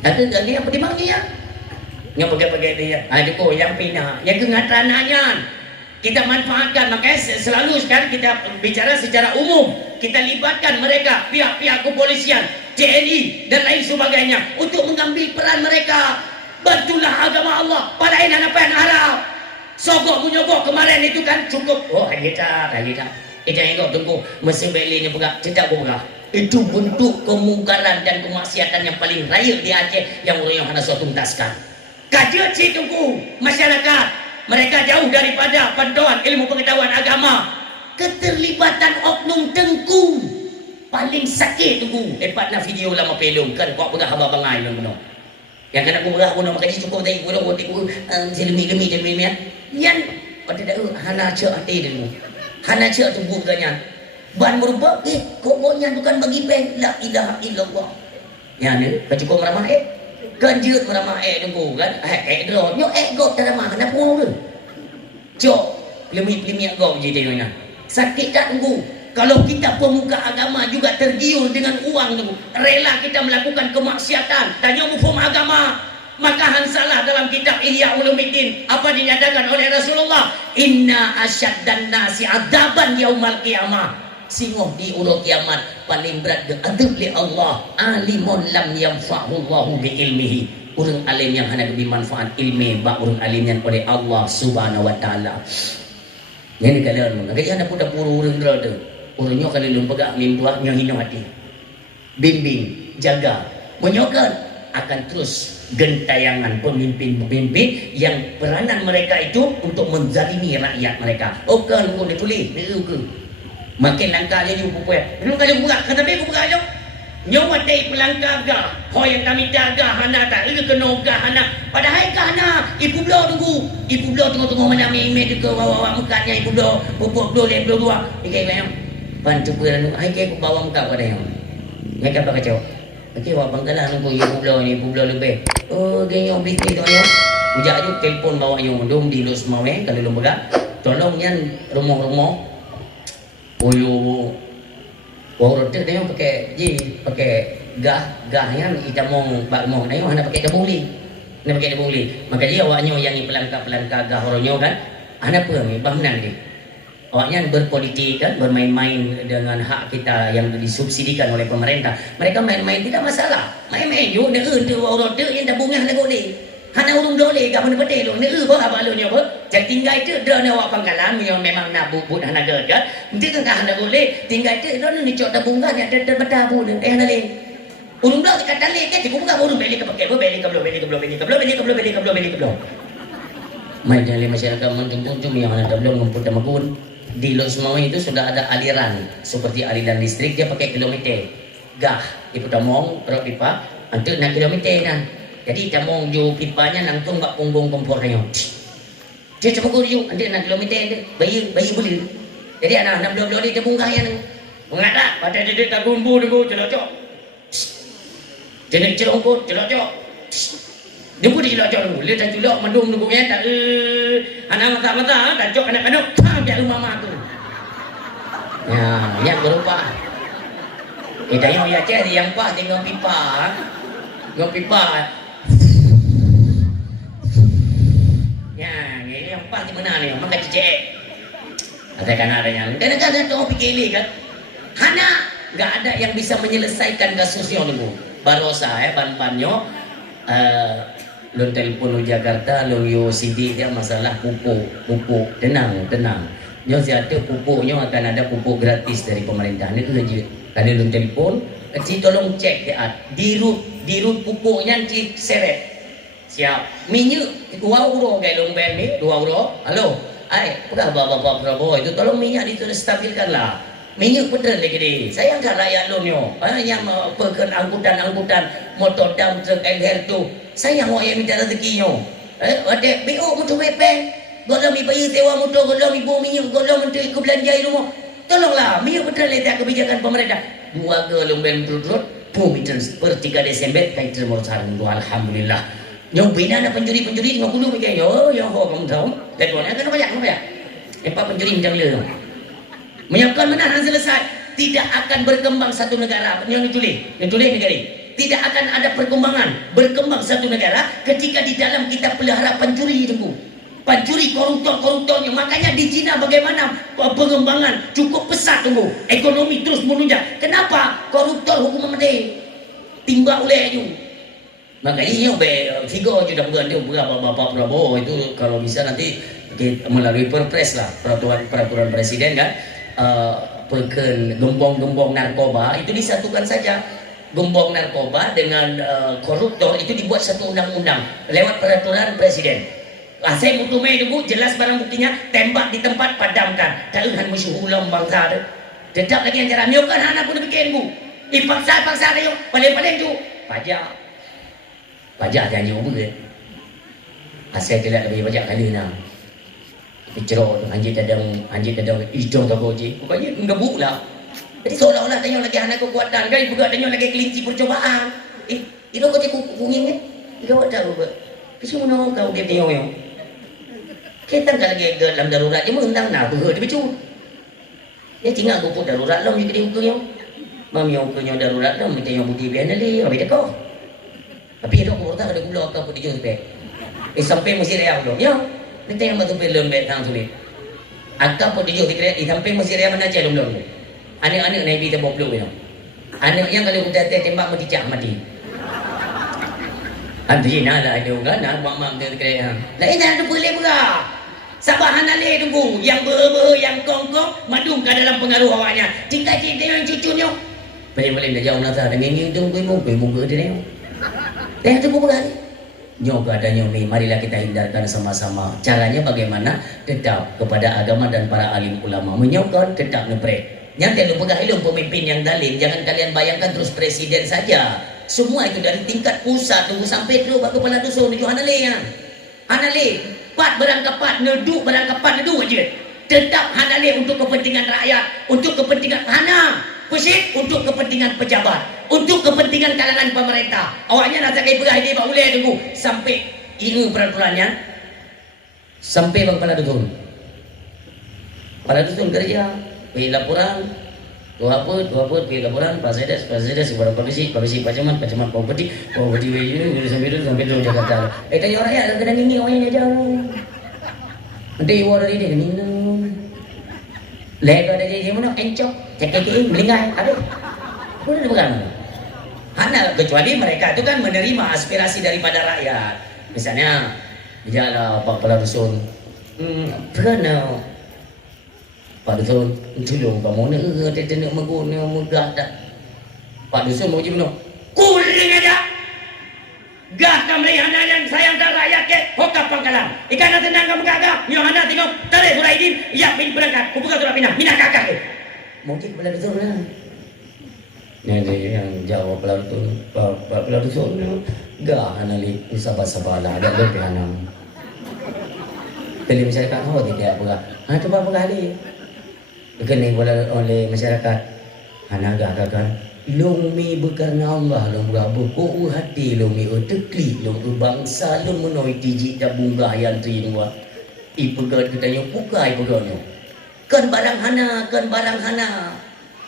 ada lagi apa di mana ya yang pakai dia ada yang pindah yang kengatananya kita manfaatkan makanya selalu sekarang kita bicara secara umum kita libatkan mereka pihak-pihak kepolisian TNI dan lain sebagainya untuk mengambil peran mereka bantulah agama Allah pada apa yang harap sogok menyogok kemarin itu kan cukup kita yang tunggu mesin beli ni pegang cedak pegang itu bentuk kemungkaran dan kemaksiatan yang paling raya di Aceh yang orang yang hendak tuntaskan kajian si tunggu masyarakat mereka jauh daripada pantauan ilmu pengetahuan agama keterlibatan oknum tengku paling sakit tunggu nak video lama pelong kan kau pegang haba bangai benar yang kena kumrah guna makanya cukup tadi guna selemi yang pada hana cek hati dulu hana cek tu bukanya ban merubah kokoknya bukan bagi peng la ilaha illallah ya ni cukup meramah kanjut meramah tunggu kan drone nyo go teramah nak puang tu cok lemi go jadi nya sakit tak tunggu kalau kita pemuka agama juga tergiur dengan uang tu rela kita melakukan kemaksiatan dan yang mufhum agama maka hansalah dalam kitab Ihya Ulumuddin apa dinyatakan oleh Rasulullah inna asyaddan nasi adaban yaumal qiyamah singoh di urut kiamat paling berat adab li Allah alimun lam yanfa'ullahu bi ilmihi urang alim yang hanya diberi manfaat ilmi ba urang alim yang oleh Allah Subhanahu wa taala yang kalian ngajak anda pun dah puru urang tu orangnya kalau belum pegang mimpi yang hina hati bimbing jaga. Menyokan akan terus gentayangan pemimpin-pemimpin yang peranan mereka itu untuk menzalimi rakyat mereka. Oh kan, dia tulis, dia ke. Makin langkah dia juga puan. Belum kali buka, kata aku buka je. Nyawa tay pelangkah gah. Ho yang kami gah hana tak ia kena gah hana. Padahal gah hana, ibu belah tunggu. Ibu belah tengok-tengok mana meme dia ke bawa mukanya ibu belah. Pupuk belah le belah dua. Ikai bayang. Bantu puan ai ke bawa muka pada yang. Mereka apa kacau? Okey, awak banggalah nunggu ibu belah lebih. Oh, dia yang bisnes tu ayah. Ujak je telefon bawa yang dom di los mau kalau lu berak. Tolong yang rumah-rumah. Oh yo. Orang tu dia pakai gah yang kita mau bakmo. Dia hanya pakai kabuli. Dia pakai kabuli. Maka dia awaknya yang pelangkah gah orangnya kan. Ana apa ni bahnan dia. Awaknya berpolitik kan, bermain-main dengan hak kita yang disubsidikan oleh pemerintah. Mereka main-main tidak masalah. Main-main yo ne tu orang tu yang dah bungah lagu ni. Hana urung dole gak mana betul ne apa abalnya apa. Jadi tinggal itu dah ne awak pangkalan yang memang nak bubut hana gada. Nanti kan hana boleh tinggal itu dah ni cok dah bungah ni ada bedah bu hana le. Urung dah dikata le kan cukup urung beli ke pakai beli ke belum. Main dalam masyarakat mentum-tum yang ada belum ngumpul tamakun. Di Los Mau itu sudah ada aliran seperti aliran listrik, dia pakai kilometer gah iputamong perut pipa untuk nak kilometer kan. Jadi tamong ju pipanya nangtung bak punggung kompornya. Dia coba kuriu nanti nak kilometer dia bayi boleh. Jadi anak belum dia bungkah yang mengata pada dia tak bumbu dulu celocok. Jenis cerongkut celocok. Dia pun dilocok dulu, dia dah julok mendung dulu ya tak anak mata-mata tak cok anak-anak biar rumah mak tu. Ya, yang berupa. Kita yang cari yang pas dengan pipa. Dengan pipa. Ya, ini yang pas di mana ni? Maka cecek. Katakan ada yang kadang-kadang tu fikir ni kan. Hana enggak ada yang bisa menyelesaikan kasusnya dulu. Barosa ban-banyo lu telefon lu Jakarta lu yo sidik dia masalah pupuk tenang nyo siapa pupuknya akan ada pupuk gratis dari pemerintah ni tu saja tadi lu telefon ci tolong cek dia dirut pupuknya ci seret siap minyak 2 euro galon bel ni 2 euro halo bukan bapak Prabowo itu tolong minyak itu stabilkan lah. Minyak betul lagi ni. Saya angkat rakyat lo ni. Yang pekan angkutan motor dam truk LHL tu. Saya yang yang minta rezeki nyo. Ada BO motor wepeng. Golong mi bayar sewa motor, golong mi bom minyak, golong menteri ke belanja di rumah. Tolonglah, minyak betul letak kebijakan pemerintah. 2 galon bel turut, meter per 3 Desember kai terima saran tu alhamdulillah. Nyo bina ada penjuri tengok dulu begini. Yo kamu tahu. Telefonnya kan banyak. Empat penjuri macam le. Menyiapkan menahan selesai, tidak akan berkembang satu negara. Yang ditulis negara. Tidak akan ada perkembangan berkembang satu negara ketika di dalam kita pelihara pencuri tunggu. Pencuri koruptornya. Makanya di Cina bagaimana pengembangan cukup pesat tunggu. Ekonomi terus menunjang. Kenapa? Koruptor hukuman mati. Timbak oleh itu. Makanya figur sudah berapa Bapak Prabowo itu kalau bisa nanti melalui perpres lah peraturan presiden kan. Gembong narkoba itu disatukan saja. Gembong narkoba dengan koruptor itu dibuat satu undang-undang lewat peraturan presiden. Saya butuh main dulu jelas barang buktinya, tembak di tempat padamkan. Jangan musuh ulam bangsa tu. Tetap lagi yang cara miokan anak pun bikin bu. Paksa dia paling tu pajak janji apa ke? Asal tidak lebih pajak kali nak. Bicara anjing kadang hidung tak goji. Pokoknya ngebuk lah. Jadi seolah-olah tanya lagi anak kekuatan kan juga tanya lagi kelinci percobaan. Itu kau cakap kuning ni. Itu ada apa? Kesu mana kau dia tengok. Kita kan lagi dalam darurat je mengundang nak dia becu. Dia tinggal aku pun darurat lah jadi ukurnya. Mami ukurnya darurat lah minta yang budi biar nali habis dah kau. Tapi itu aku tak ada gula kau pun dijun sampai. Sampai mesti reang dong. Ya. Kita yang batu film betang sulit. Akak pun dijauh dikira sampai masih raya mana aja belum. Anak-anak Nabi tak bawa peluk ya. Anak yang kalau kita tembak mati mati. Anti nala ada juga nak mak dia dikira. Lah ini ada boleh pula. Sabahan ale tunggu yang yang kongkong madung ke dalam pengaruh awaknya. Tinggal cerita yang cucunya. Paling dah jauh nata dengan ini tu muka dia ni. Teh tu bukan ni. Nyoga dan nyomi, marilah kita hindarkan sama-sama. Caranya bagaimana? Tetap kepada agama dan para alim ulama. Menyokong tetap ngepre. Yang lupa ilmu pemimpin yang dalim. Jangan kalian bayangkan terus presiden saja. Semua itu dari tingkat pusat tunggu sampai tu bagi kepala dusun itu hanale ya. Hanale, pat berangkapat neduk berangkapat neduk aja. Tetap hanale untuk kepentingan rakyat, untuk kepentingan hana. Pusing untuk kepentingan pejabat, untuk kepentingan kalangan pemerintah. Awaknya nak cakai perah ini boleh tunggu sampai ini peraturannya. Sampai bang kepala dusun. Kepala dusun kerja, pergi laporan, tu apa, pergi laporan, Pak Sedes, kepada komisi pacaman properti sampai tu Jakarta. Tanya orang ya, kadang ini orangnya aja. Nanti ibu dari dia ni. Lega dari dia mana encok, cekik melingai, ada. Boleh bukan? Hanya kecuali mereka itu kan menerima aspirasi daripada rakyat. Misalnya, jalan Pak Kepala Dusun, kerana Pak Dusun tolong kamu ni kita nak mengguna mudah tak. Pak Dusun mau gimana? Kuling aja. Gah kami hana yang sayang dan rakyat ke hokap pangkalam. Ikan nak tendang kamu gagak. Nyo hana tengok tarik Buraidin. Ya bin berangkat. Kubuka turap pindah. Minah kakak ke. Mungkin Kepala Dusun lah. Ni yang jawab Kepala Dusun. Gah hana li sabar-sabar lah. Ada lebih hana. Pilih masyarakat tidak apa. Cuba apa kali. Kena oleh masyarakat hanaga kan lumi berkarna Allah long rabu ko hati lumi tekli long bangsa long menoi tiji da bunga yang trinwa ipegat katanya pukai peganyo kan barang hana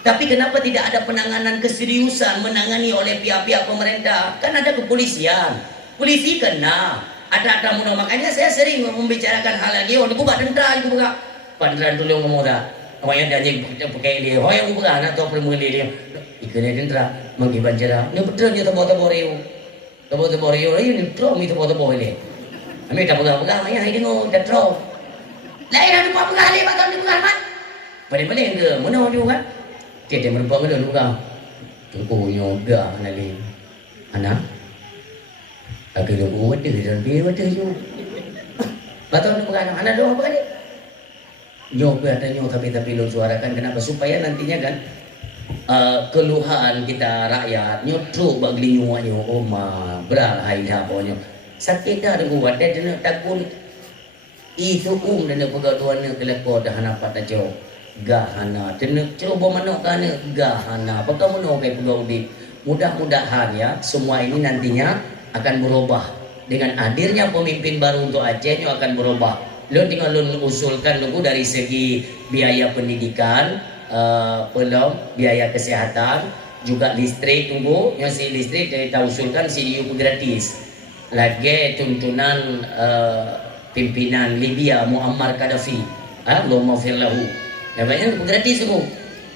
tapi kenapa tidak ada penanganan keseriusan menangani oleh pihak-pihak pemerintah kan ada kepolisian polisi kena ada muno makanya saya sering membicarakan hal lagi oh buka tentera juga pandran tolong ngomong dah awaknya janji pakai dia hoyang bukan atau permuli dia ikannya tentera mengiban cerah ni betul dia tabo-tabo reu ini tro mi tabo-tabo ini kami tak pegang-pegang ayah ini dengar dah tro lain ada apa pegang ni bakal ni pegang mat pada-pada ke mana dia kan kita merupakan ke dulu pegang tunggu gah nali anak aku lu ada dan dia ada je batau ni pegang anak doa apa ni nyoba ada tapi lu suarakan kenapa supaya nantinya kan keluhan kita rakyat nyotro bagi nyuanya oma beralai dah pokoknya sakit dah ada kuat dia nak takun itu dan pegatuan kelakor dah hanapat dah gahana tenek cuba manok kana gahana apakah menok kai pegau di mudah-mudahan ya semua ini nantinya akan berubah dengan hadirnya pemimpin baru untuk Aceh ini akan berubah. Lo tinggal lo usulkan nunggu dari segi biaya pendidikan belum biaya kesehatan juga listrik tunggu yang si listrik kita usulkan CDU gratis lagi tuntunan pimpinan Libya Muammar Gaddafi Allahumma firlahu namanya gratis tunggu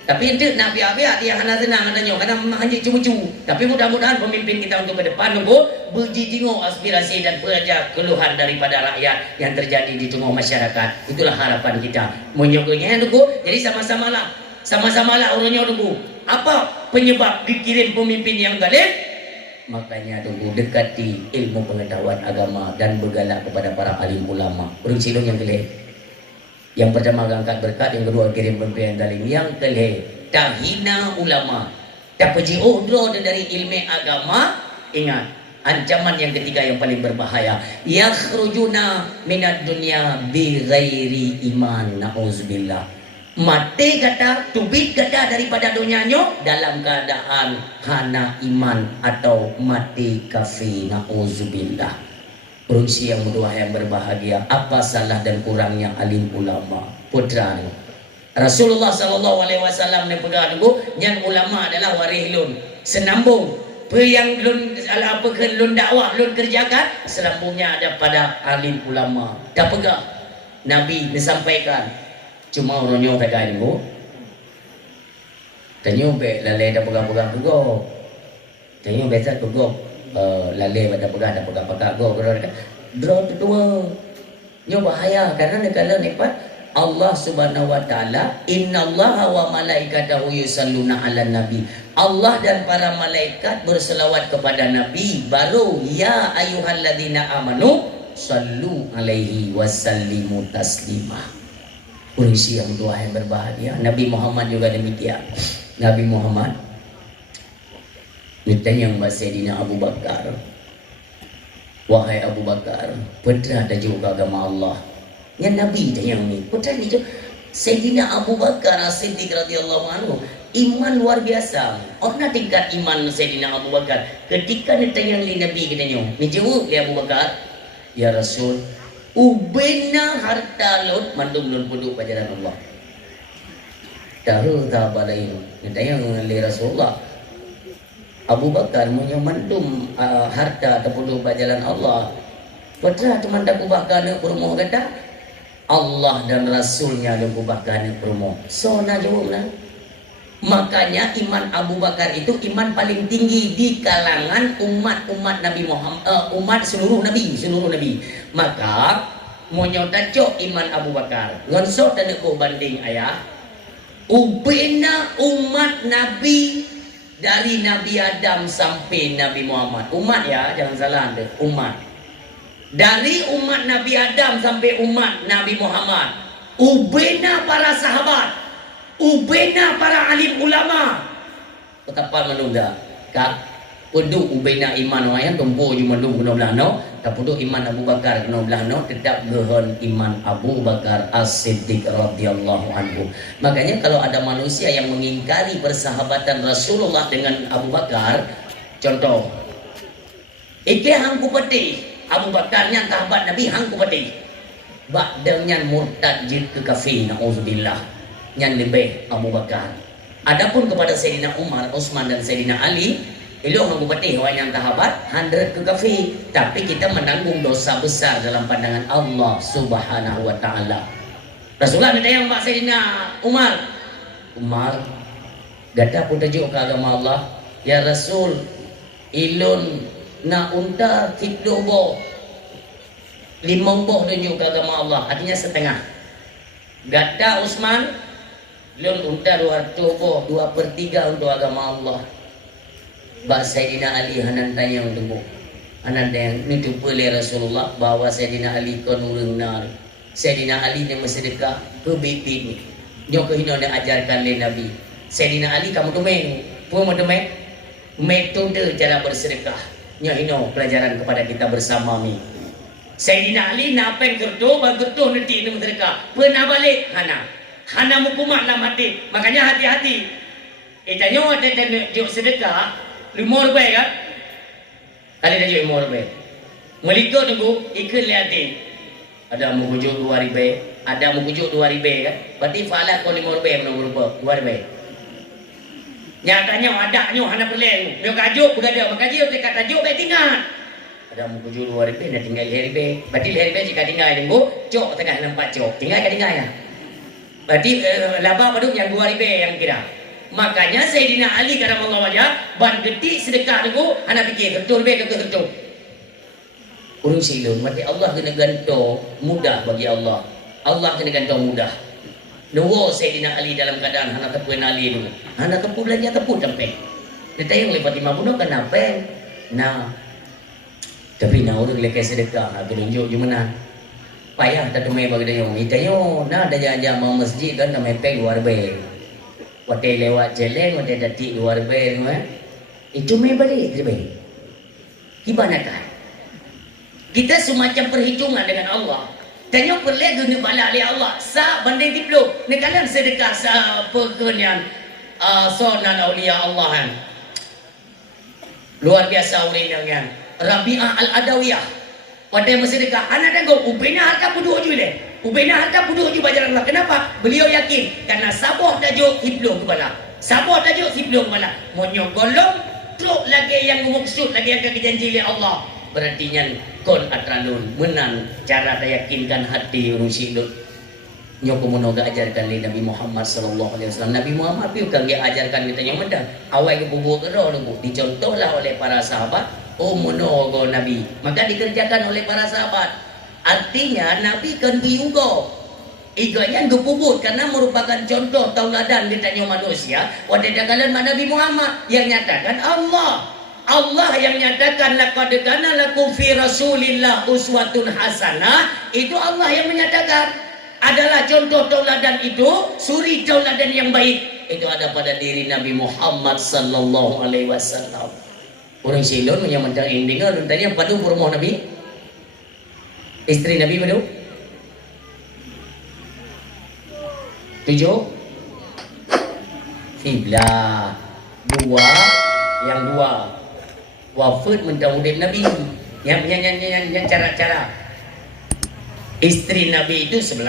tapi itu nak biar-biar yang hana senang adanya karena hanya cuma-cuma tapi mudah-mudahan pemimpin kita untuk ke depan nunggu berjijingo aspirasi dan pelajar keluhan daripada rakyat yang terjadi di tengah masyarakat itulah harapan kita menyokongnya nunggu jadi sama-sama lah orangnya tunggu apa penyebab dikirim pemimpin yang galim makanya tunggu dekati ilmu pengetahuan agama dan bergalak kepada para alim ulama urung silong yang geleh yang pertama angkat berkat yang kedua kirim pemimpin yang dalim yang kelih tak hina ulama tak pergi odro dari ilmu agama ingat ancaman yang ketiga yang paling berbahaya yakhrujuna minad dunya bi ghairi iman nauzubillah mati kata tubit kata daripada dunianya dalam keadaan hana iman atau mati kafir nauzubillah. Berusia yang berdua yang berbahagia apa salah dan kurangnya alim ulama putra Rasulullah SAW ni pegang tu yang ulama adalah waris lun senambung yang lun apa ke lun dakwah lun kerjakan selambungnya ada pada alim ulama dah pegang Nabi disampaikan cuma orangnya pegang tu tanya be lalai dah pegang-pegang tu tanya biasa tu lalai pada pegang dah pegang-pegang go draw kedua nyo bahaya karena kalau nipat Allah Subhanahu wa taala, innallaha wa malaikatahu yusalluna 'alan nabi. Allah dan para malaikat berselawat kepada nabi. Baru ya ayyuhalladzina amanu sallu alaihi wasallimu taslima. Urusi yang doa yang berbahagia. Nabi Muhammad juga demikian. Nabi Muhammad ditanya Mbak Sayyidina Abu Bakar, wahai Abu Bakar, putra tajuk agama Allah. Yang Nabi tanya ni, putra ni tu Sayyidina Abu Bakar As-Siddiq radhiyallahu anhu, iman luar biasa. Orang tingkat iman Sayyidina Abu Bakar. Ketika ditanya oleh Nabi katanya, ni jawab dia Abu Bakar, ya Rasul, ubena harta lot mandum nun puduk pajaran Allah. Tahu tak balai ditanya oleh Rasulullah, Abu Bakar punya mandum harta terpuduk pajaran Allah. Putra teman tak kubahkan kurmo kata Allah dan Rasulnya dan kubahkan kurmo. So nak jawab lah. Makanya iman Abu Bakar itu iman paling tinggi di kalangan umat Nabi Muhammad, umat seluruh Nabi. Maka monyo taco iman Abu Bakar. Ngonso dan aku banding ayah. Ubena umat Nabi dari Nabi Adam sampai Nabi Muhammad. Umat ya, jangan salah anda. Umat. Dari umat Nabi Adam sampai umat Nabi Muhammad. Ubena para sahabat. Ubena para alim ulama. Betapa menunda. Kak, penduk ubena iman orang tumpu je mendung kena belah no. Tak penduk iman Abu Bakar kena belah no. Tetap gehon iman Abu Bakar As-Siddiq radhiyallahu anhu. Makanya kalau ada manusia yang mengingkari persahabatan Rasulullah dengan Abu Bakar, contoh, ike hangku peti Abu Bakar yang sahabat Nabi hangku peti. Bak dengan murtad jid ke kafir, na'udzubillah. Yang lebih Abu Bakar. Adapun kepada Sayyidina Umar, Utsman dan Sayyidina Ali, ilo hangku peti orang yang sahabat 100 ke kafir. Tapi kita menanggung dosa besar dalam pandangan Allah Subhanahu wa taala. Rasulullah minta yang Mbak Sayyidina Umar. Umar gata pun tajuk ke agama Allah. Ya Rasul, ilun na unta fitdo boh 5 boh tunjuk ke agama Allah, artinya setengah. Gata Utsman, lun unta 200 boh 2/3 untuk agama Allah. Mbak Sayyidina Ali hanan tanya untuk hanan tanya ni jumpa oleh Rasulullah bahawa Sayyidina Ali kon urang nar. Sayyidina Ali ni bersedekah berbibit ni. Dia kehina dia ajarkan oleh Nabi. Sayyidina Ali kamu tumeng, puan tumeng metode cara bersedekah. Nya hino pelajaran kepada kita bersama ni. Sayyidina Ali nak pen gerdo bagetuh nanti ni bersedekah. Pernah balik hana mukumat dalam hati. Makanya hati-hati. Tanyo ada juk sedekah 5 rupiah kan? Kali dah juk 5 rupiah. Meliko tunggu ikut lihat. Ada mukujuk 2 rupiah, ada mukujuk 2 rupiah kan? Berarti falah kau 5 rupiah menunggu rupiah 2 rupiah. Nyatanya ada nyo hana peleng. Dia kajuk berada makaji dia kata tajuk baik tinggal. Ada mukujuk 2 rupiah nak tinggal 2 rupiah. Berarti 2 rupiah jika tinggal tunggu, cok tengah nampak cok. Tinggal ke tinggal ya. Berarti laba paduk yang 2 rupiah yang kira. Makanya Sayyidina Ali karamallahu wajhah ban getik sedekah tunggu hana fikir betul baik betul. Urung silun mati Allah kena ganto mudah bagi Allah. Allah kena ganto mudah. Dua Sayyidina Ali dalam keadaan hana tepuin Ali dulu. Hana tepu belanja tepu sampai. Dia tayang lepas 5 bunuh kenapa? Nah. Tapi nak orang lekai sedekah nak tunjuk je mana. Payah tak temui bagi dia. Itayo nah ada jajan mau masjid kan kami peg luar bay. Wate lewat jeleng, wate datik luar bay itu mai balik dia bay. Gimana kan? Kita semacam perhitungan dengan Allah. Tanya perle guna bala oleh Allah. Sa banding diplo. Nekalan sedekah sa perkenian sonan aulia Allah kan. Luar biasa orang yang Rabi'ah Al-Adawiyah. Pada masa dekat anak tanggung ubena harta puduk je le. Ubena harta puduk je bajaran Allah. Kenapa? Beliau yakin karena sabuh tajuk hiblo kepala. Sabuh tajuk hiblo kepala. Monyo golong truk lagi yang maksud lagi yang kejanji oleh Allah. Berarti nyan kon atralun menang cara yakinkan hati urung sidut. Nyo komono ga ajarkan oleh Nabi Muhammad sallallahu alaihi wasallam. Nabi Muhammad piu kang dia ajarkan kita yang mendak. Awal ke bubuk kero lu dicontohlah oleh para sahabat. Oh monogo Nabi. Maka dikerjakan oleh para sahabat. Artinya Nabi kan biugo. Iganya gepubut karena merupakan contoh tauladan ditanya manusia. Wadadakan Nabi Muhammad yang nyatakan Allah. Allah yang nyatakan laqad kana lakum fi Rasulillah uswatun hasanah, itu Allah yang menyatakan adalah contoh tauladan itu, suri tauladan yang baik itu ada pada diri Nabi Muhammad sallallahu alaihi wasallam. Orang silon yang mentang inding orang tanya padu rumah Nabi. Istri Nabi padu 7 Fiblah 2 yang 2 wafat mentahudin Nabi yang cara-cara istri Nabi itu 11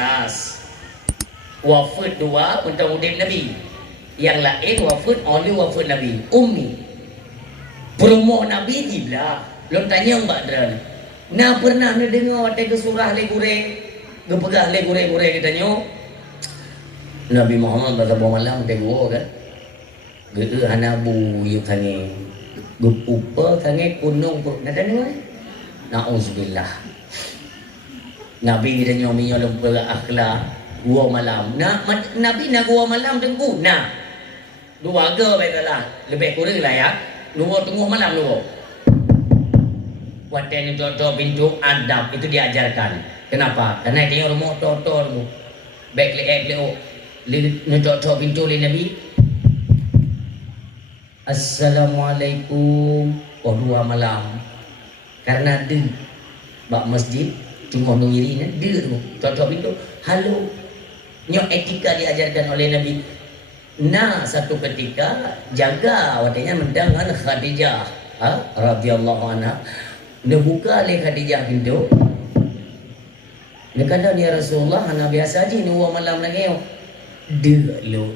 wafat 2 mentahudin Nabi yang lain wafat only wafat Nabi Ummi promo Nabi gila belum tanya Mbak Dran nah pernah dengar ada surah legureng gepegah legureng ditanya Nabi Muhammad pada malam tengok kan gede hanabu yuk kange gupupa kange kunung nada ni na'uzubillah Nabi kita nyomi nyolong berakhlak gua malam Nabi nak gua malam tengku nah dua ke baiklah lebih kurang lah ya lu tunggu malam lu waten itu pintu adab itu diajarkan kenapa karena dia rumah totor lu baik leo ngetok pintu li Nabi Assalamualaikum dua malam karena de bak masjid cuma ngiri ni de tu tok pintu halo nyok etika diajarkan oleh Nabi nah satu ketika jaga watenya mendangan Khadijah radhiyallahu anha dia buka oleh Khadijah pintu dia kata ya Rasulullah ana biasa je ni malam lagi Delon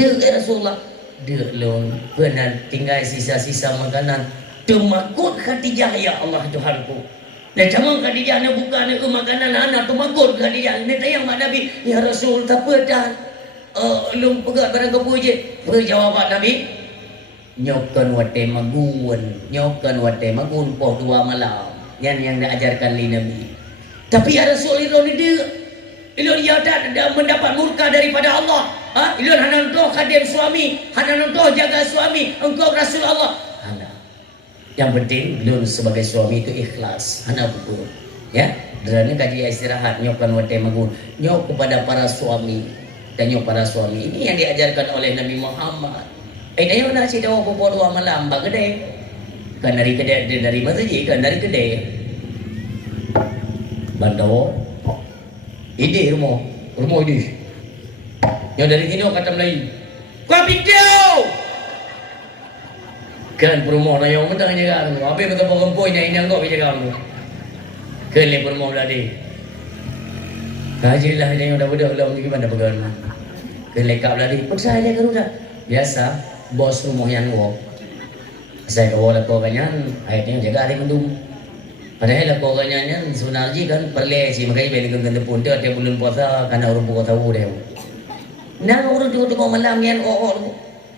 Rasulullah Delon pernah tinggal sisa-sisa makanan temakut Khadijah ya Allah Tuhanku dan jangan Khadijah nak buka nak makanan anak temakut Khadijah ni tayang mak Nabi ya Rasul tak apa dah lum pegat barang kepu je berjawaban Nabi nyokan wate magun poh 2 malam yang diajarkan li Nabi tapi ya Rasul ni dia ilun ia dah mendapat murka daripada Allah. Ilun hana untuk khadim suami, hana untuk jaga suami, engkau Rasul Allah. Hana. Yang penting ilun sebagai suami itu ikhlas. Hana buku. Ya, derana kaji istirahat nyokan wate magun. Nyok kepada para suami dan nyok para suami ini yang diajarkan oleh Nabi Muhammad. Ayo nak cerita apa 2 malam bak kedai. Kan dari kedai dari masjid kan dari kedai. Bandawa ide rumah ide yang dari sini kata Melayu kau video kan rumah na yang mentang jaga apa yang kata perempuannya ini engkau jaga kamu kan le rumah tadi hajilah yang udah ulang gimana pegang kan lekap tadi paksa aja kan udah biasa bos rumah yang wok saya kau lah kau kanyan ayatnya jaga hari mendung padahal aku orangnya sebenarnya kan perlesi makanya bila ganda pun dia bulan puasa karena orang buka tahu dia. Nah orang tu tengok malam yang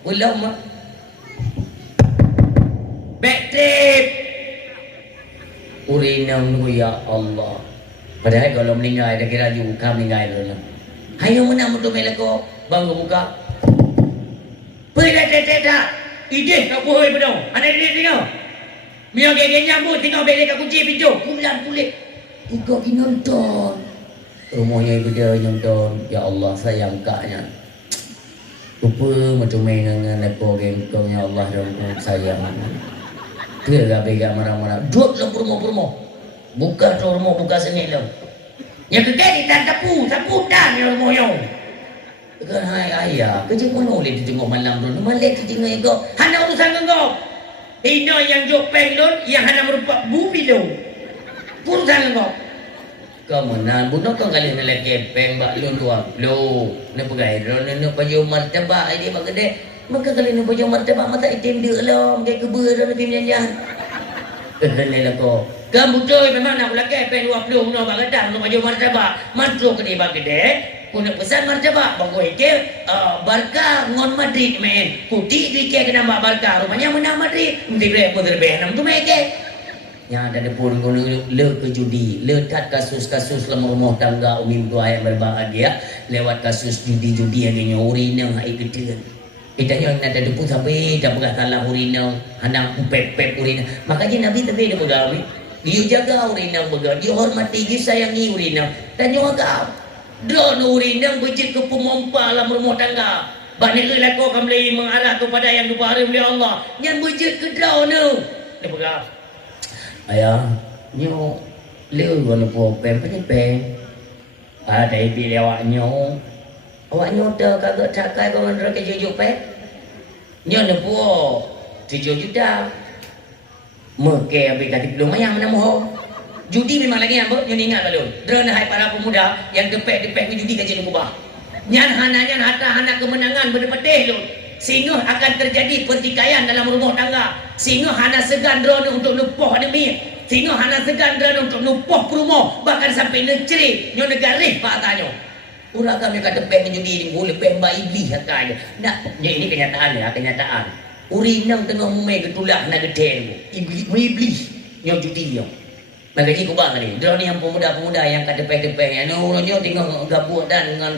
ulama backtrip urinam ya Allah. Padahal kalau meninggal ada kira juga meninggal dulu. Hayo mana mutu melako bang buka. Pergi dah. Ide tak boleh betul. Ada dia tengok. Mio gege nyambut tengok beli kat kunci pintu pulang kulit ikut nonton rumahnya ibu dia nonton ya Allah sayang kaknya lupa macam main dengan lepo gengkong ya Allah dan sayang dia gak bega marah-marah duduk dalam rumah buka tu rumah buka sini dalam yang kedai tak tapu dan yang rumah yang kan hai ayah kerja mana boleh tengok malam tu malik tu tengok ego hana urusan kau Ino yang jopeng lon yang hanya merupakan bumi lon. Pursan kau. Kemudian bunuh kau kali nak kepeng bak lon 20. Nak pegai lon nak baju martabak ini bak gede. Maka kali nak baju martabak mata itim dia lom dia keber dalam tim janjan. Kena kau. Kamu coy memang nak kepeng 20 nak bak gedang nak baju martabak. Masuk ke di bak gede. Kuna pesan martabak bago ike Barca ngon Madrid main kuti di ke kena Barca rupanya menang Madrid di bre poder be nam tu meke yang ada pun guna le ke judi, lekat kasus-kasus lemah rumah tangga umi dua yang berbahagia lewat kasus judi-judi yang urina hai kecil. Kita yang ada pun sampai dah pegah talah urina, anak pep-pep urina. Makanya Nabi tapi dia pegang dia jaga urina pegang, dia hormati, dia sayangi urina. Dan dia agak drone urina berjit ke pemompa dalam rumah tangga. Banyak lelaki akan boleh mengarah kepada yang kepada oleh Allah. Yang berjit ke drone dia pegang. Ayah, nyo leu kono po pem pem. Ada ibi lewat nyo. Awak nyo dah kagak cakai kau nak ke jujuk pe. Nyo ne po 7 juta. Meke abi kati belum ayam mana moho. Judi memang lagi ambo nyo ingat balun. Drone hai para pemuda yang depek-depek ke judi kaji kubah. Nyan hananya harta hana kemenangan berdepeteh lun. Sehingga akan terjadi pertikaian dalam rumah tangga. Sehingga hana segan drone untuk lupuh demi. Sehingga hana segan drone untuk lupuh rumah. Bahkan sampai neceri. Nyo negarih patahnya. Urang kami kata peng judi ni boleh peng ba iblis katanya. Nak ini kenyataan ya, kenyataan. Urinang tengah mumai getulah nak gedeng. Iblis nyo judi dia. Makanya ku bang ni. Drone yang pemuda-pemuda yang kata peng-peng yang nyo tengah gabung dan dengan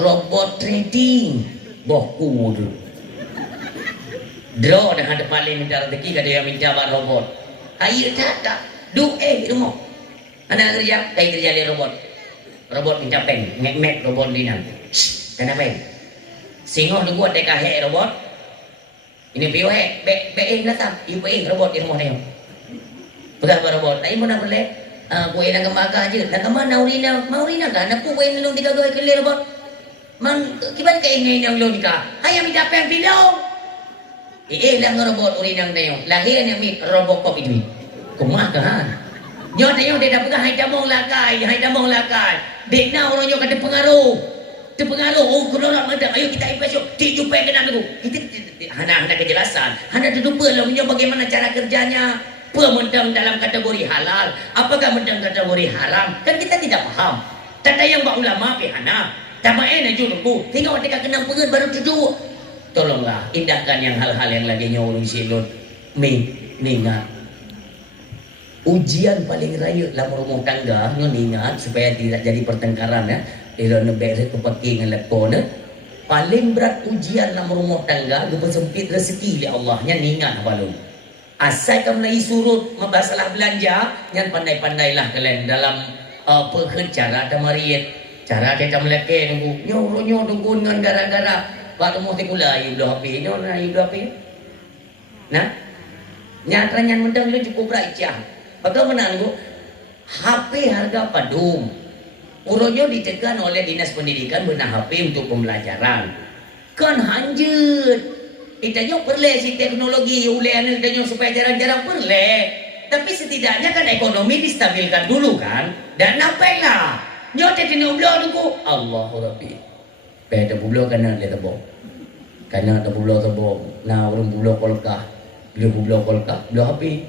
robot trading bohku tu draw dah ada paling minta rezeki kada yang minta bar robot air tak duit rumah anak kerja di robot minta peng mek robot ni nang kena peng singo nunggu ada kahek robot ini piu be datang ibu robot di rumah dia pegang robot ai mana boleh kue nak kemakan je. Nak kemana urina? Mau urina kan? Nak kue nilung 3 goi kelir bot. Man kiban ka ingay nang lon ka. Hayam ida peng bilong. Lang robot urinang dayo. Lahir ni mi robot pop itu. Kumah kan. Nyo dayo dia dah pegang hai damong lakai. Dek na orang nyo kada pengaruh. Terpengaruh oh keluar madak ayo kita impas yuk. Ti jumpa kena dulu. Kita hana kejelasan. Hana terlupa lah bagaimana cara kerjanya. Mendang dalam kategori halal, apakah mendang kategori haram? Kan kita tidak paham. Tata yang bak ulama pihana, tamain aja dulu. Tengok mereka kena pengen baru duduk. Tolonglah indahkan yang hal-hal yang lagi nyolong silot. Ingat. Ujian paling raya dalam rumah tangga, ingat supaya tidak jadi pertengkaran ya. Ilo nebek kepaki dengan lekon. Paling berat ujian dalam rumah tangga, sempit rezeki oleh Allah. Yang ingat balun. Asal kamu lagi surut masalah belanja, yang pandai-pandailah kalian dalam cara tamariat, cara kita meleke nunggu nunggu dengan gara-gara waktu mau tikula you dah api, you dah api. Nah, nyatanya mendang itu cukup raicah. Bagaimana nunggu HP harga padum, uronyo ditekan oleh dinas pendidikan benar HP untuk pembelajaran, kan hanjut. Itanya perlu si teknologi ulian itanya supaya jarang-jarang perlu. Tapi setidaknya kan ekonomi distabilkan dulu kan. Dan nampaklah. Nyote kena ublo dulu. Allahu Rabbi. Pada ublo kena dia tebok. Kena ada ublo tebok. Nah orang ublo kolkah. Bila ublo kolkah. Ublo api.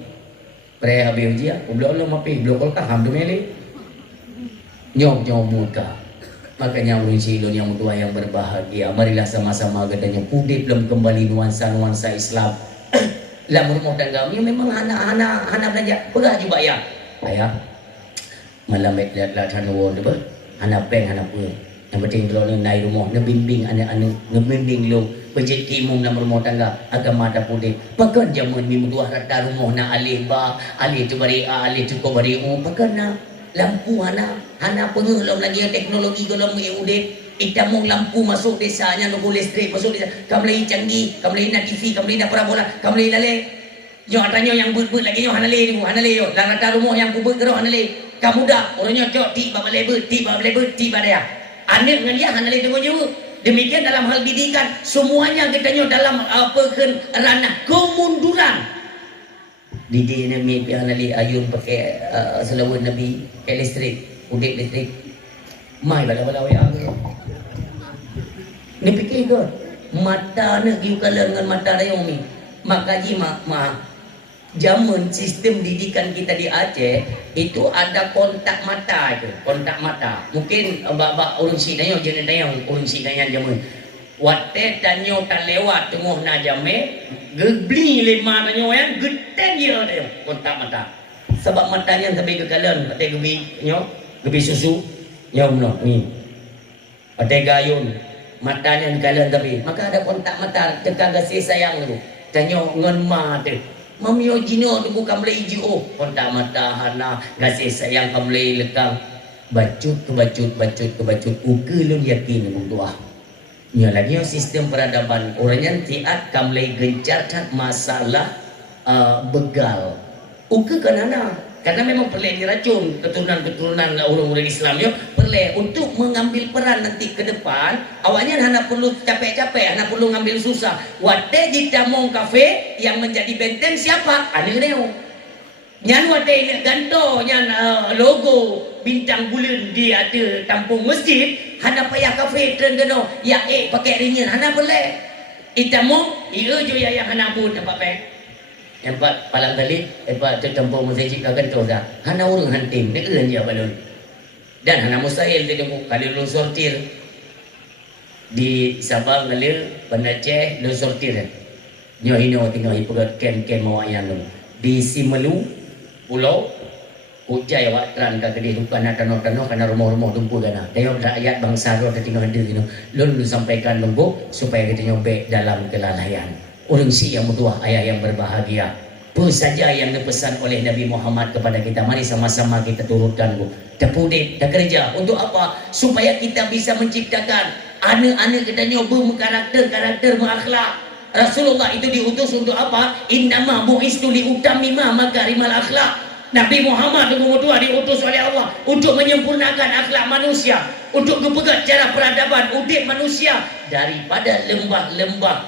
Pre habis ujian. Ublo lo api. Ublo kolkah. Hamdu meli. Nyok muka. Makanya ulun silon yang tua yang berbahagia, marilah sama-sama katanya pudit belum kembali nuansa-nuansa Islam. Dalam rumah tangga ni memang anak belanja pegah juga ya. Ayah malam lihat tanu tu ber. Anak peng anak pun. Yang penting kalau ni naik rumah, ngebimbing anak-anak, ngebimbing lu berjeti umum dalam rumah tangga agama ada pudit. Pakan jaman mimpi dua rata rumah na alih ba, alih tu bari a, alih tu ko bari u, pakan na lampu hana pengelam lagi teknologi kalau mengudet itamong lampu masuk desanya nunggu listrik masuk desa kamlei canggih kamlei na TV kamlei na parabola kamlei lale yo atanyo yang but lagi yo hanale yo larata rumah yang kubut gero hanale kamu dah orangnya jok ti bab lebet ti badaya ane dengan dia hanale tengok je demikian dalam hal didikan semuanya katanya dalam apa kan ranah kemunduran. Didik Nabi Pihanali ayun pakai selawat Nabi listrik, udik listrik. Mai bala-bala yang ni fikir ke mata nak giu kala dengan mata dayung ni. Maka ji zaman sistem didikan kita di Aceh itu ada kontak mata itu, kontak mata. Mungkin bab urun si dayung jenis dayung urun si dayung zaman. Wate tanyo tak lewat tengah najame, gebli lima tanyo yang geten dia dia kontak mata. Sebab matanya sampai ke kalan, ate gebi nyo, gebi susu, nyo no ni. Ate gayun, matanya kalan tapi, maka ada kontak mata tekan kasih sayang tu. Tanyo ngon ma tu. Mamio jino tu bukan boleh ijio, kontak mata hana kasih sayang kamlei lekang. Bacut ke bacut, ukelun yakin berdoa. Ya lagi sistem peradaban orangnya tiat kamlai gencarkan masalah begal. Uke kanana karena memang perlu diracun keturunan orang-orang Islam yo perlu untuk mengambil peran nanti ke depan. Awalnya hana perlu capek-capek, hana perlu ngambil susah. Wate di tamong kafe yang menjadi benteng siapa? Ane neo. Nyan wate ini ganto nyan logo bintang bulan di ada tampung masjid. Hana payah kafe tren geno ya pakai ringan hana boleh itamo iyo jo ya yang hana pun apa pe yang pak palang kali pak tampung masjid kagan tu dah hana urang hantim ne eun ya balun dan hana mustahil tadi kali lu sortir di Sabang kali Banda Aceh lu sortir nyo hino tinggal hipogat kem mawayan di Simelu pulau Ujai watran ka gede bukan tanah-tanah karena rumah-rumah tumpu kana. Tengok rakyat bangsa ro tinggal hadir gitu. Lun sampaikan lembut supaya kita nyobek dalam kelalaian. Orang si yang berdoa ayah yang berbahagia. Apa saja yang dipesan oleh Nabi Muhammad kepada kita, mari sama-sama kita turutkan bu. Terpudit, dah kerja untuk apa? Supaya kita bisa menciptakan anak-anak kita nyoba karakter berakhlak. Rasulullah itu diutus untuk apa? Innama bu'istu liutamima makarimal akhlak. Nabi Muhammad kedua diutus oleh Allah untuk menyempurnakan akhlak manusia, untuk berpegang cara peradaban udip manusia daripada lembah-lembah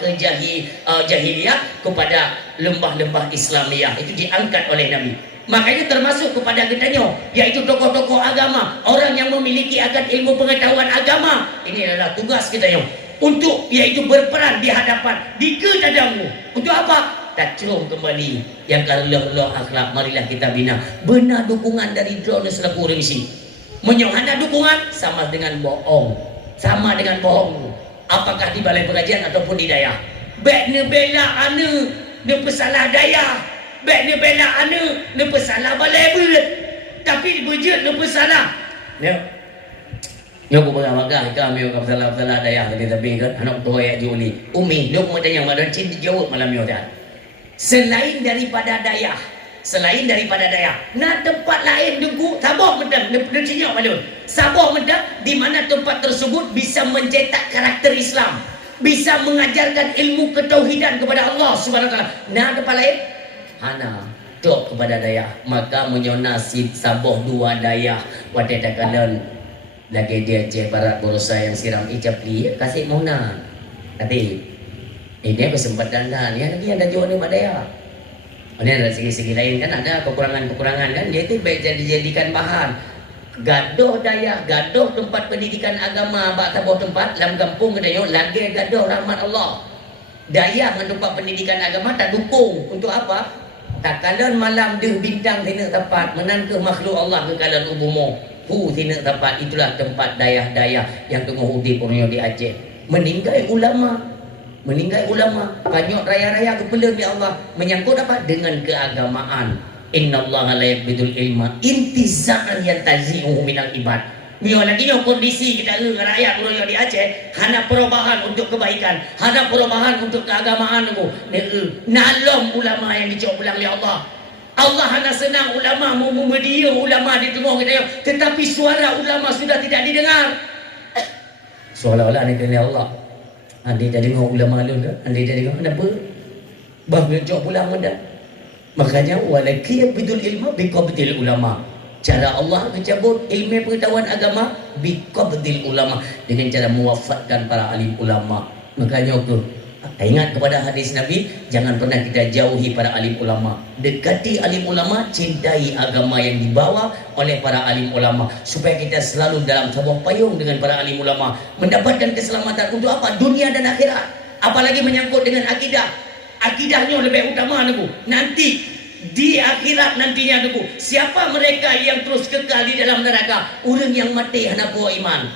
jahiliyah kepada lembah-lembah Islamiyah. Itu diangkat oleh Nabi. Makanya termasuk kepada kitanya, yaitu tokoh-tokoh agama, orang yang memiliki akan ilmu pengetahuan agama. Ini adalah tugas kita untuk yaitu berperan di hadapan di kedadamu. Untuk apa? Tacung kembali yang kalau akhlak, marilah kita bina. Benar dukungan dari drone selaku remisi. Menyohana dukungan sama dengan bohong. Sama dengan bohong. Apakah di balai pengajian ataupun di daya. Baik ne bela ane ne pesalah daya. Baik ne bela ane ne pesalah balai berat. Tapi bejut ne pesalah. Ya. Yo ko bagay kami yo kapsalah daya tapi kan anak tua ya Juli. Umi dok mo tanya madan cin dijawab malam yo dah. Selain daripada daya, nah tempat lain dengku Sabah medang dencinya malun. Sabah medang di mana tempat tersebut bisa mencetak karakter Islam, bisa mengajarkan ilmu ketauhidan kepada Allah Subhanahu wa taala. Nah tempat lain hana tok kepada daya, maka menyonasib Sabah dua daya wadai takalan lagi dia Aceh Barat Borosa yang siram icapli kasih mona. Tapi ini kesempatan dan ya lagi ada jual ni madaya. Ini ada segi-segi lain kan ada kekurangan-kekurangan kan dia itu baik dijadikan bahan. Gadoh daya, gadoh tempat pendidikan agama bak tabuh tempat dalam kampung kedayo lagi gadoh rahmat Allah. Daya dengan tempat pendidikan agama tak dukung untuk apa? Tak kalan malam deh bintang tina tempat menan ke makhluk Allah ke kalan ubumo. Tina tempat itulah tempat daya-daya yang tengah udip orang di Aceh. Meninggal ulama kanyok raya-raya kepala ni Allah menyangkut apa dengan keagamaan. Innallaha la yaqbidul ilma intiza'an yantazi'uhu minal ibad. Mio lagi kondisi kita rakyat orang di Aceh hana perubahan untuk kebaikan, hana perubahan untuk keagamaan mu. Nalom ulama yang dicok pulang oleh Allah. Allah hana senang ulama media ulama di tengah kita, tetapi suara ulama sudah tidak didengar. Seolah-olah ni kena Allah. Andi tadi ngau ulama lu dah. Andi tadi ngau kenapa? Bah ngejok pulang dah. Makanya walaki bidul ilmu biqabdil ulama. Cara Allah mencabut ilmu pengetahuan agama biqabdil ulama dengan cara mewafatkan para alim ulama. Makanya aku ingat kepada hadis Nabi, jangan pernah kita jauhi para alim ulama. Dekati alim ulama, cintai agama yang dibawa oleh para alim ulama, supaya kita selalu dalam sebuah payung dengan para alim ulama, mendapatkan keselamatan untuk apa? Dunia dan akhirat. Apalagi menyangkut dengan akidah. Akidahnya lebih utama niku. Nanti di akhirat nantinya niku, siapa mereka yang terus kekal di dalam neraka? Orang yang mati hana bawa iman.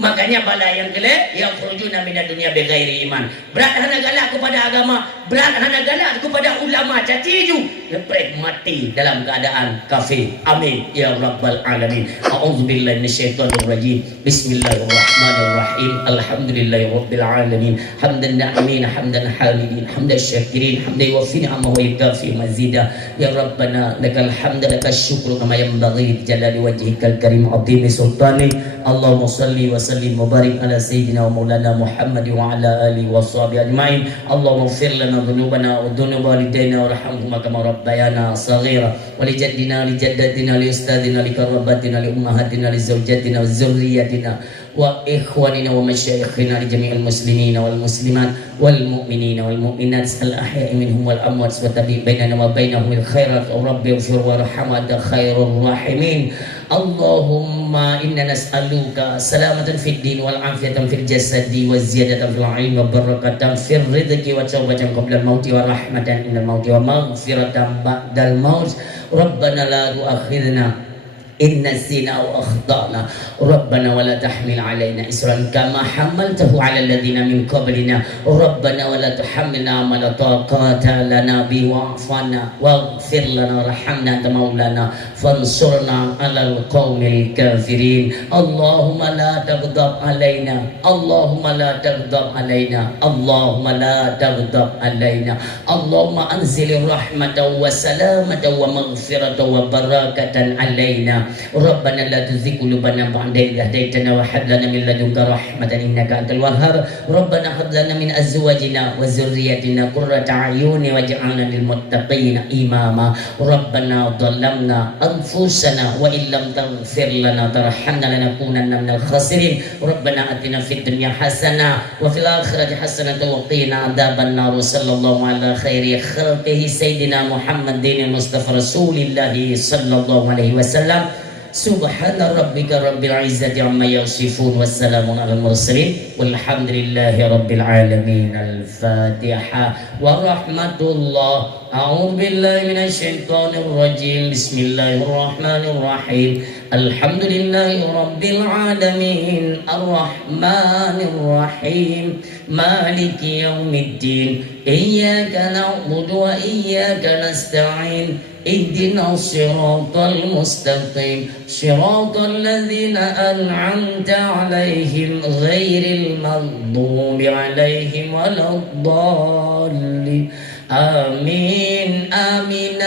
Makanya bala yang kelek yang khurujuna minad dunya bighairi iman. Berat hana galak kepada agama, berat hana galak kepada ulama caciju, lepret mati dalam keadaan kafir. Amin ya rabbal alamin. A'udzubillahi minasyaitonir rajim. Bismillahirrahmanirrahim. Alhamdulillahirabbil alamin. Hamdan na'imin, hamdan hamidin, hamdan syakirin, hamdan yuwaffi ni'amahu wa yukafi mazidah. Ya rabbana lakal hamdu lakal syukru kama yanbaghi jalali wajhikal karim 'azimi sultani. Allahumma salli wa sallim wa barik ala sayyidina wa maulana Muhammad wa ala alihi wa sahbihi ajma'in. Allahumma ighfir lana dhunubana wa dhunub walidayna warhamhuma kama rabbayana saghira. Wa li jaddina li jaddatina li ustadina li karabatina li ummahatina li zawjatina wa dzurriyyatina wa ikhwanina wa masyayikhina li jami'il muslimina wal muslimat wal mu'minina wal mu'minat al ahya'i minhum wal amwat wa tabi bainana wa bainahumul khairat. Rabbi ighfir warham anta khairur rahimin. Allahumma inna nas'aluka salamatan fid din wal afiyatan fil jasadi wa ziyadatan fil ilmi wa barakatan fil rizqi wa tawbatan qabla al mauti wa rahmatan indal mauti wa maghfiratan ba'dal maut. Rabbana la tu'akhidhna إن نسينا أو أخطأنا ربنا ولا تحمل علينا إسرا كما حملته على الذين من قبلنا ربنا ولا تحملنا ما لا طاقة لنا به واعف عنا واغفر لنا وارحمنا أنت مولانا فانصرنا على القوم الكافرين. اللهم لا تغضب علينا اللهم لا تغضب علينا اللهم لا تغضب علينا اللهم أنزل الرحمة وسلامة ومغفرة وبركة علينا. ربنا لا تزغ قلوبنا بعد إذ هديتنا وهب لنا من لدنك رحمة إنك أنت الوهاب. ربنا هب لنا من أزواجنا وذرياتنا قرة أعين واجعلنا للمتقين إماما. ربنا ظلمنا أنفسنا وإن لم تغفر لنا وترحمنا لنكونن من الخاسرين. ربنا آتنا في الدنيا حسنة وفي الآخرة حسنة وقنا عذاب النار. وصلى الله على خير خلقه سيدنا محمد المصطفى رسول الله صلى الله عليه وسلم. Subhana rabbika rabbil izzati amma yasifun wassalamun alal mursalin walhamdulillahi rabbil alamin. Al-Fatiha wa rahmatullah. A'udzu billahi minasy syaithanir rajim. Bismillahirrahmanirrahim. Alhamdulillahi rabbil alamin. Arrahmanir rahim. Maliki yaumiddin. Iyyaka na'budu wa iyyaka nasta'in. اهدنا الصراط المستقيم صراط الذين أنعمت عليهم غير المغضوب عليهم ولا الضالين. آمين آمين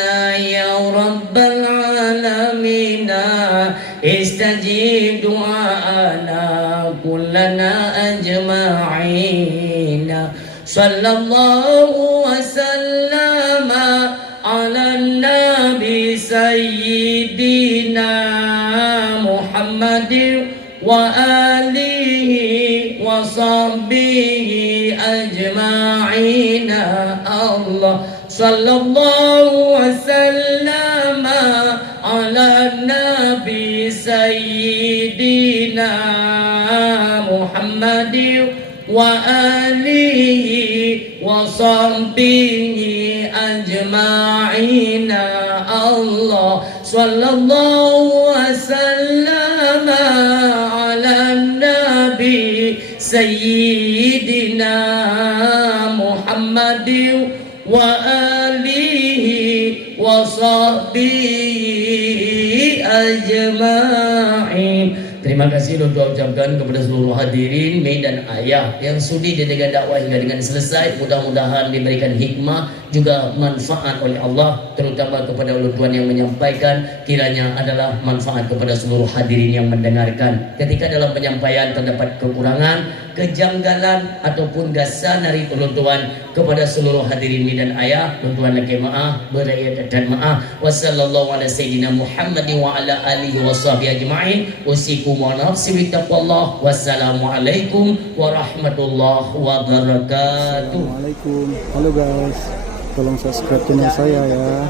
يا رب العالمين. استجيب دعاءنا كلنا أجمعين. صلى الله وسلم على النبي سيدنا محمد وآله وصحبه أجمعين. الله صلى الله وسلم على النبي سيدنا محمد وآله وصحبه أجمعين. الله صلى الله وسلم على النبي سيدنا محمد وآله وصحبه أجمعين. Terima kasih doa ucapkan kepada seluruh hadirin, Mei dan Ayah yang sudi dengan dakwah hingga dengan selesai. Mudah-mudahan diberikan hikmah juga manfaat oleh Allah, terutama kepada ulun tuan yang menyampaikan, kiranya adalah manfaat kepada seluruh hadirin yang mendengarkan. Ketika dalam penyampaian terdapat kekurangan, kejanggalan ataupun gasan dari ulun tuan, kepada seluruh hadirin Mei dan Ayah, ulun tuan lagi maaf, beraya dan maaf. Wassallallahu ala sayyidina Muhammadin wa ala alihi wa sahbihi ajma'in. Usikum wa nafsi bittaqwallah. Wassalamualaikum warahmatullahi wabarakatuh. Assalamualaikum. Halo guys, tolong subscribe channel saya ya.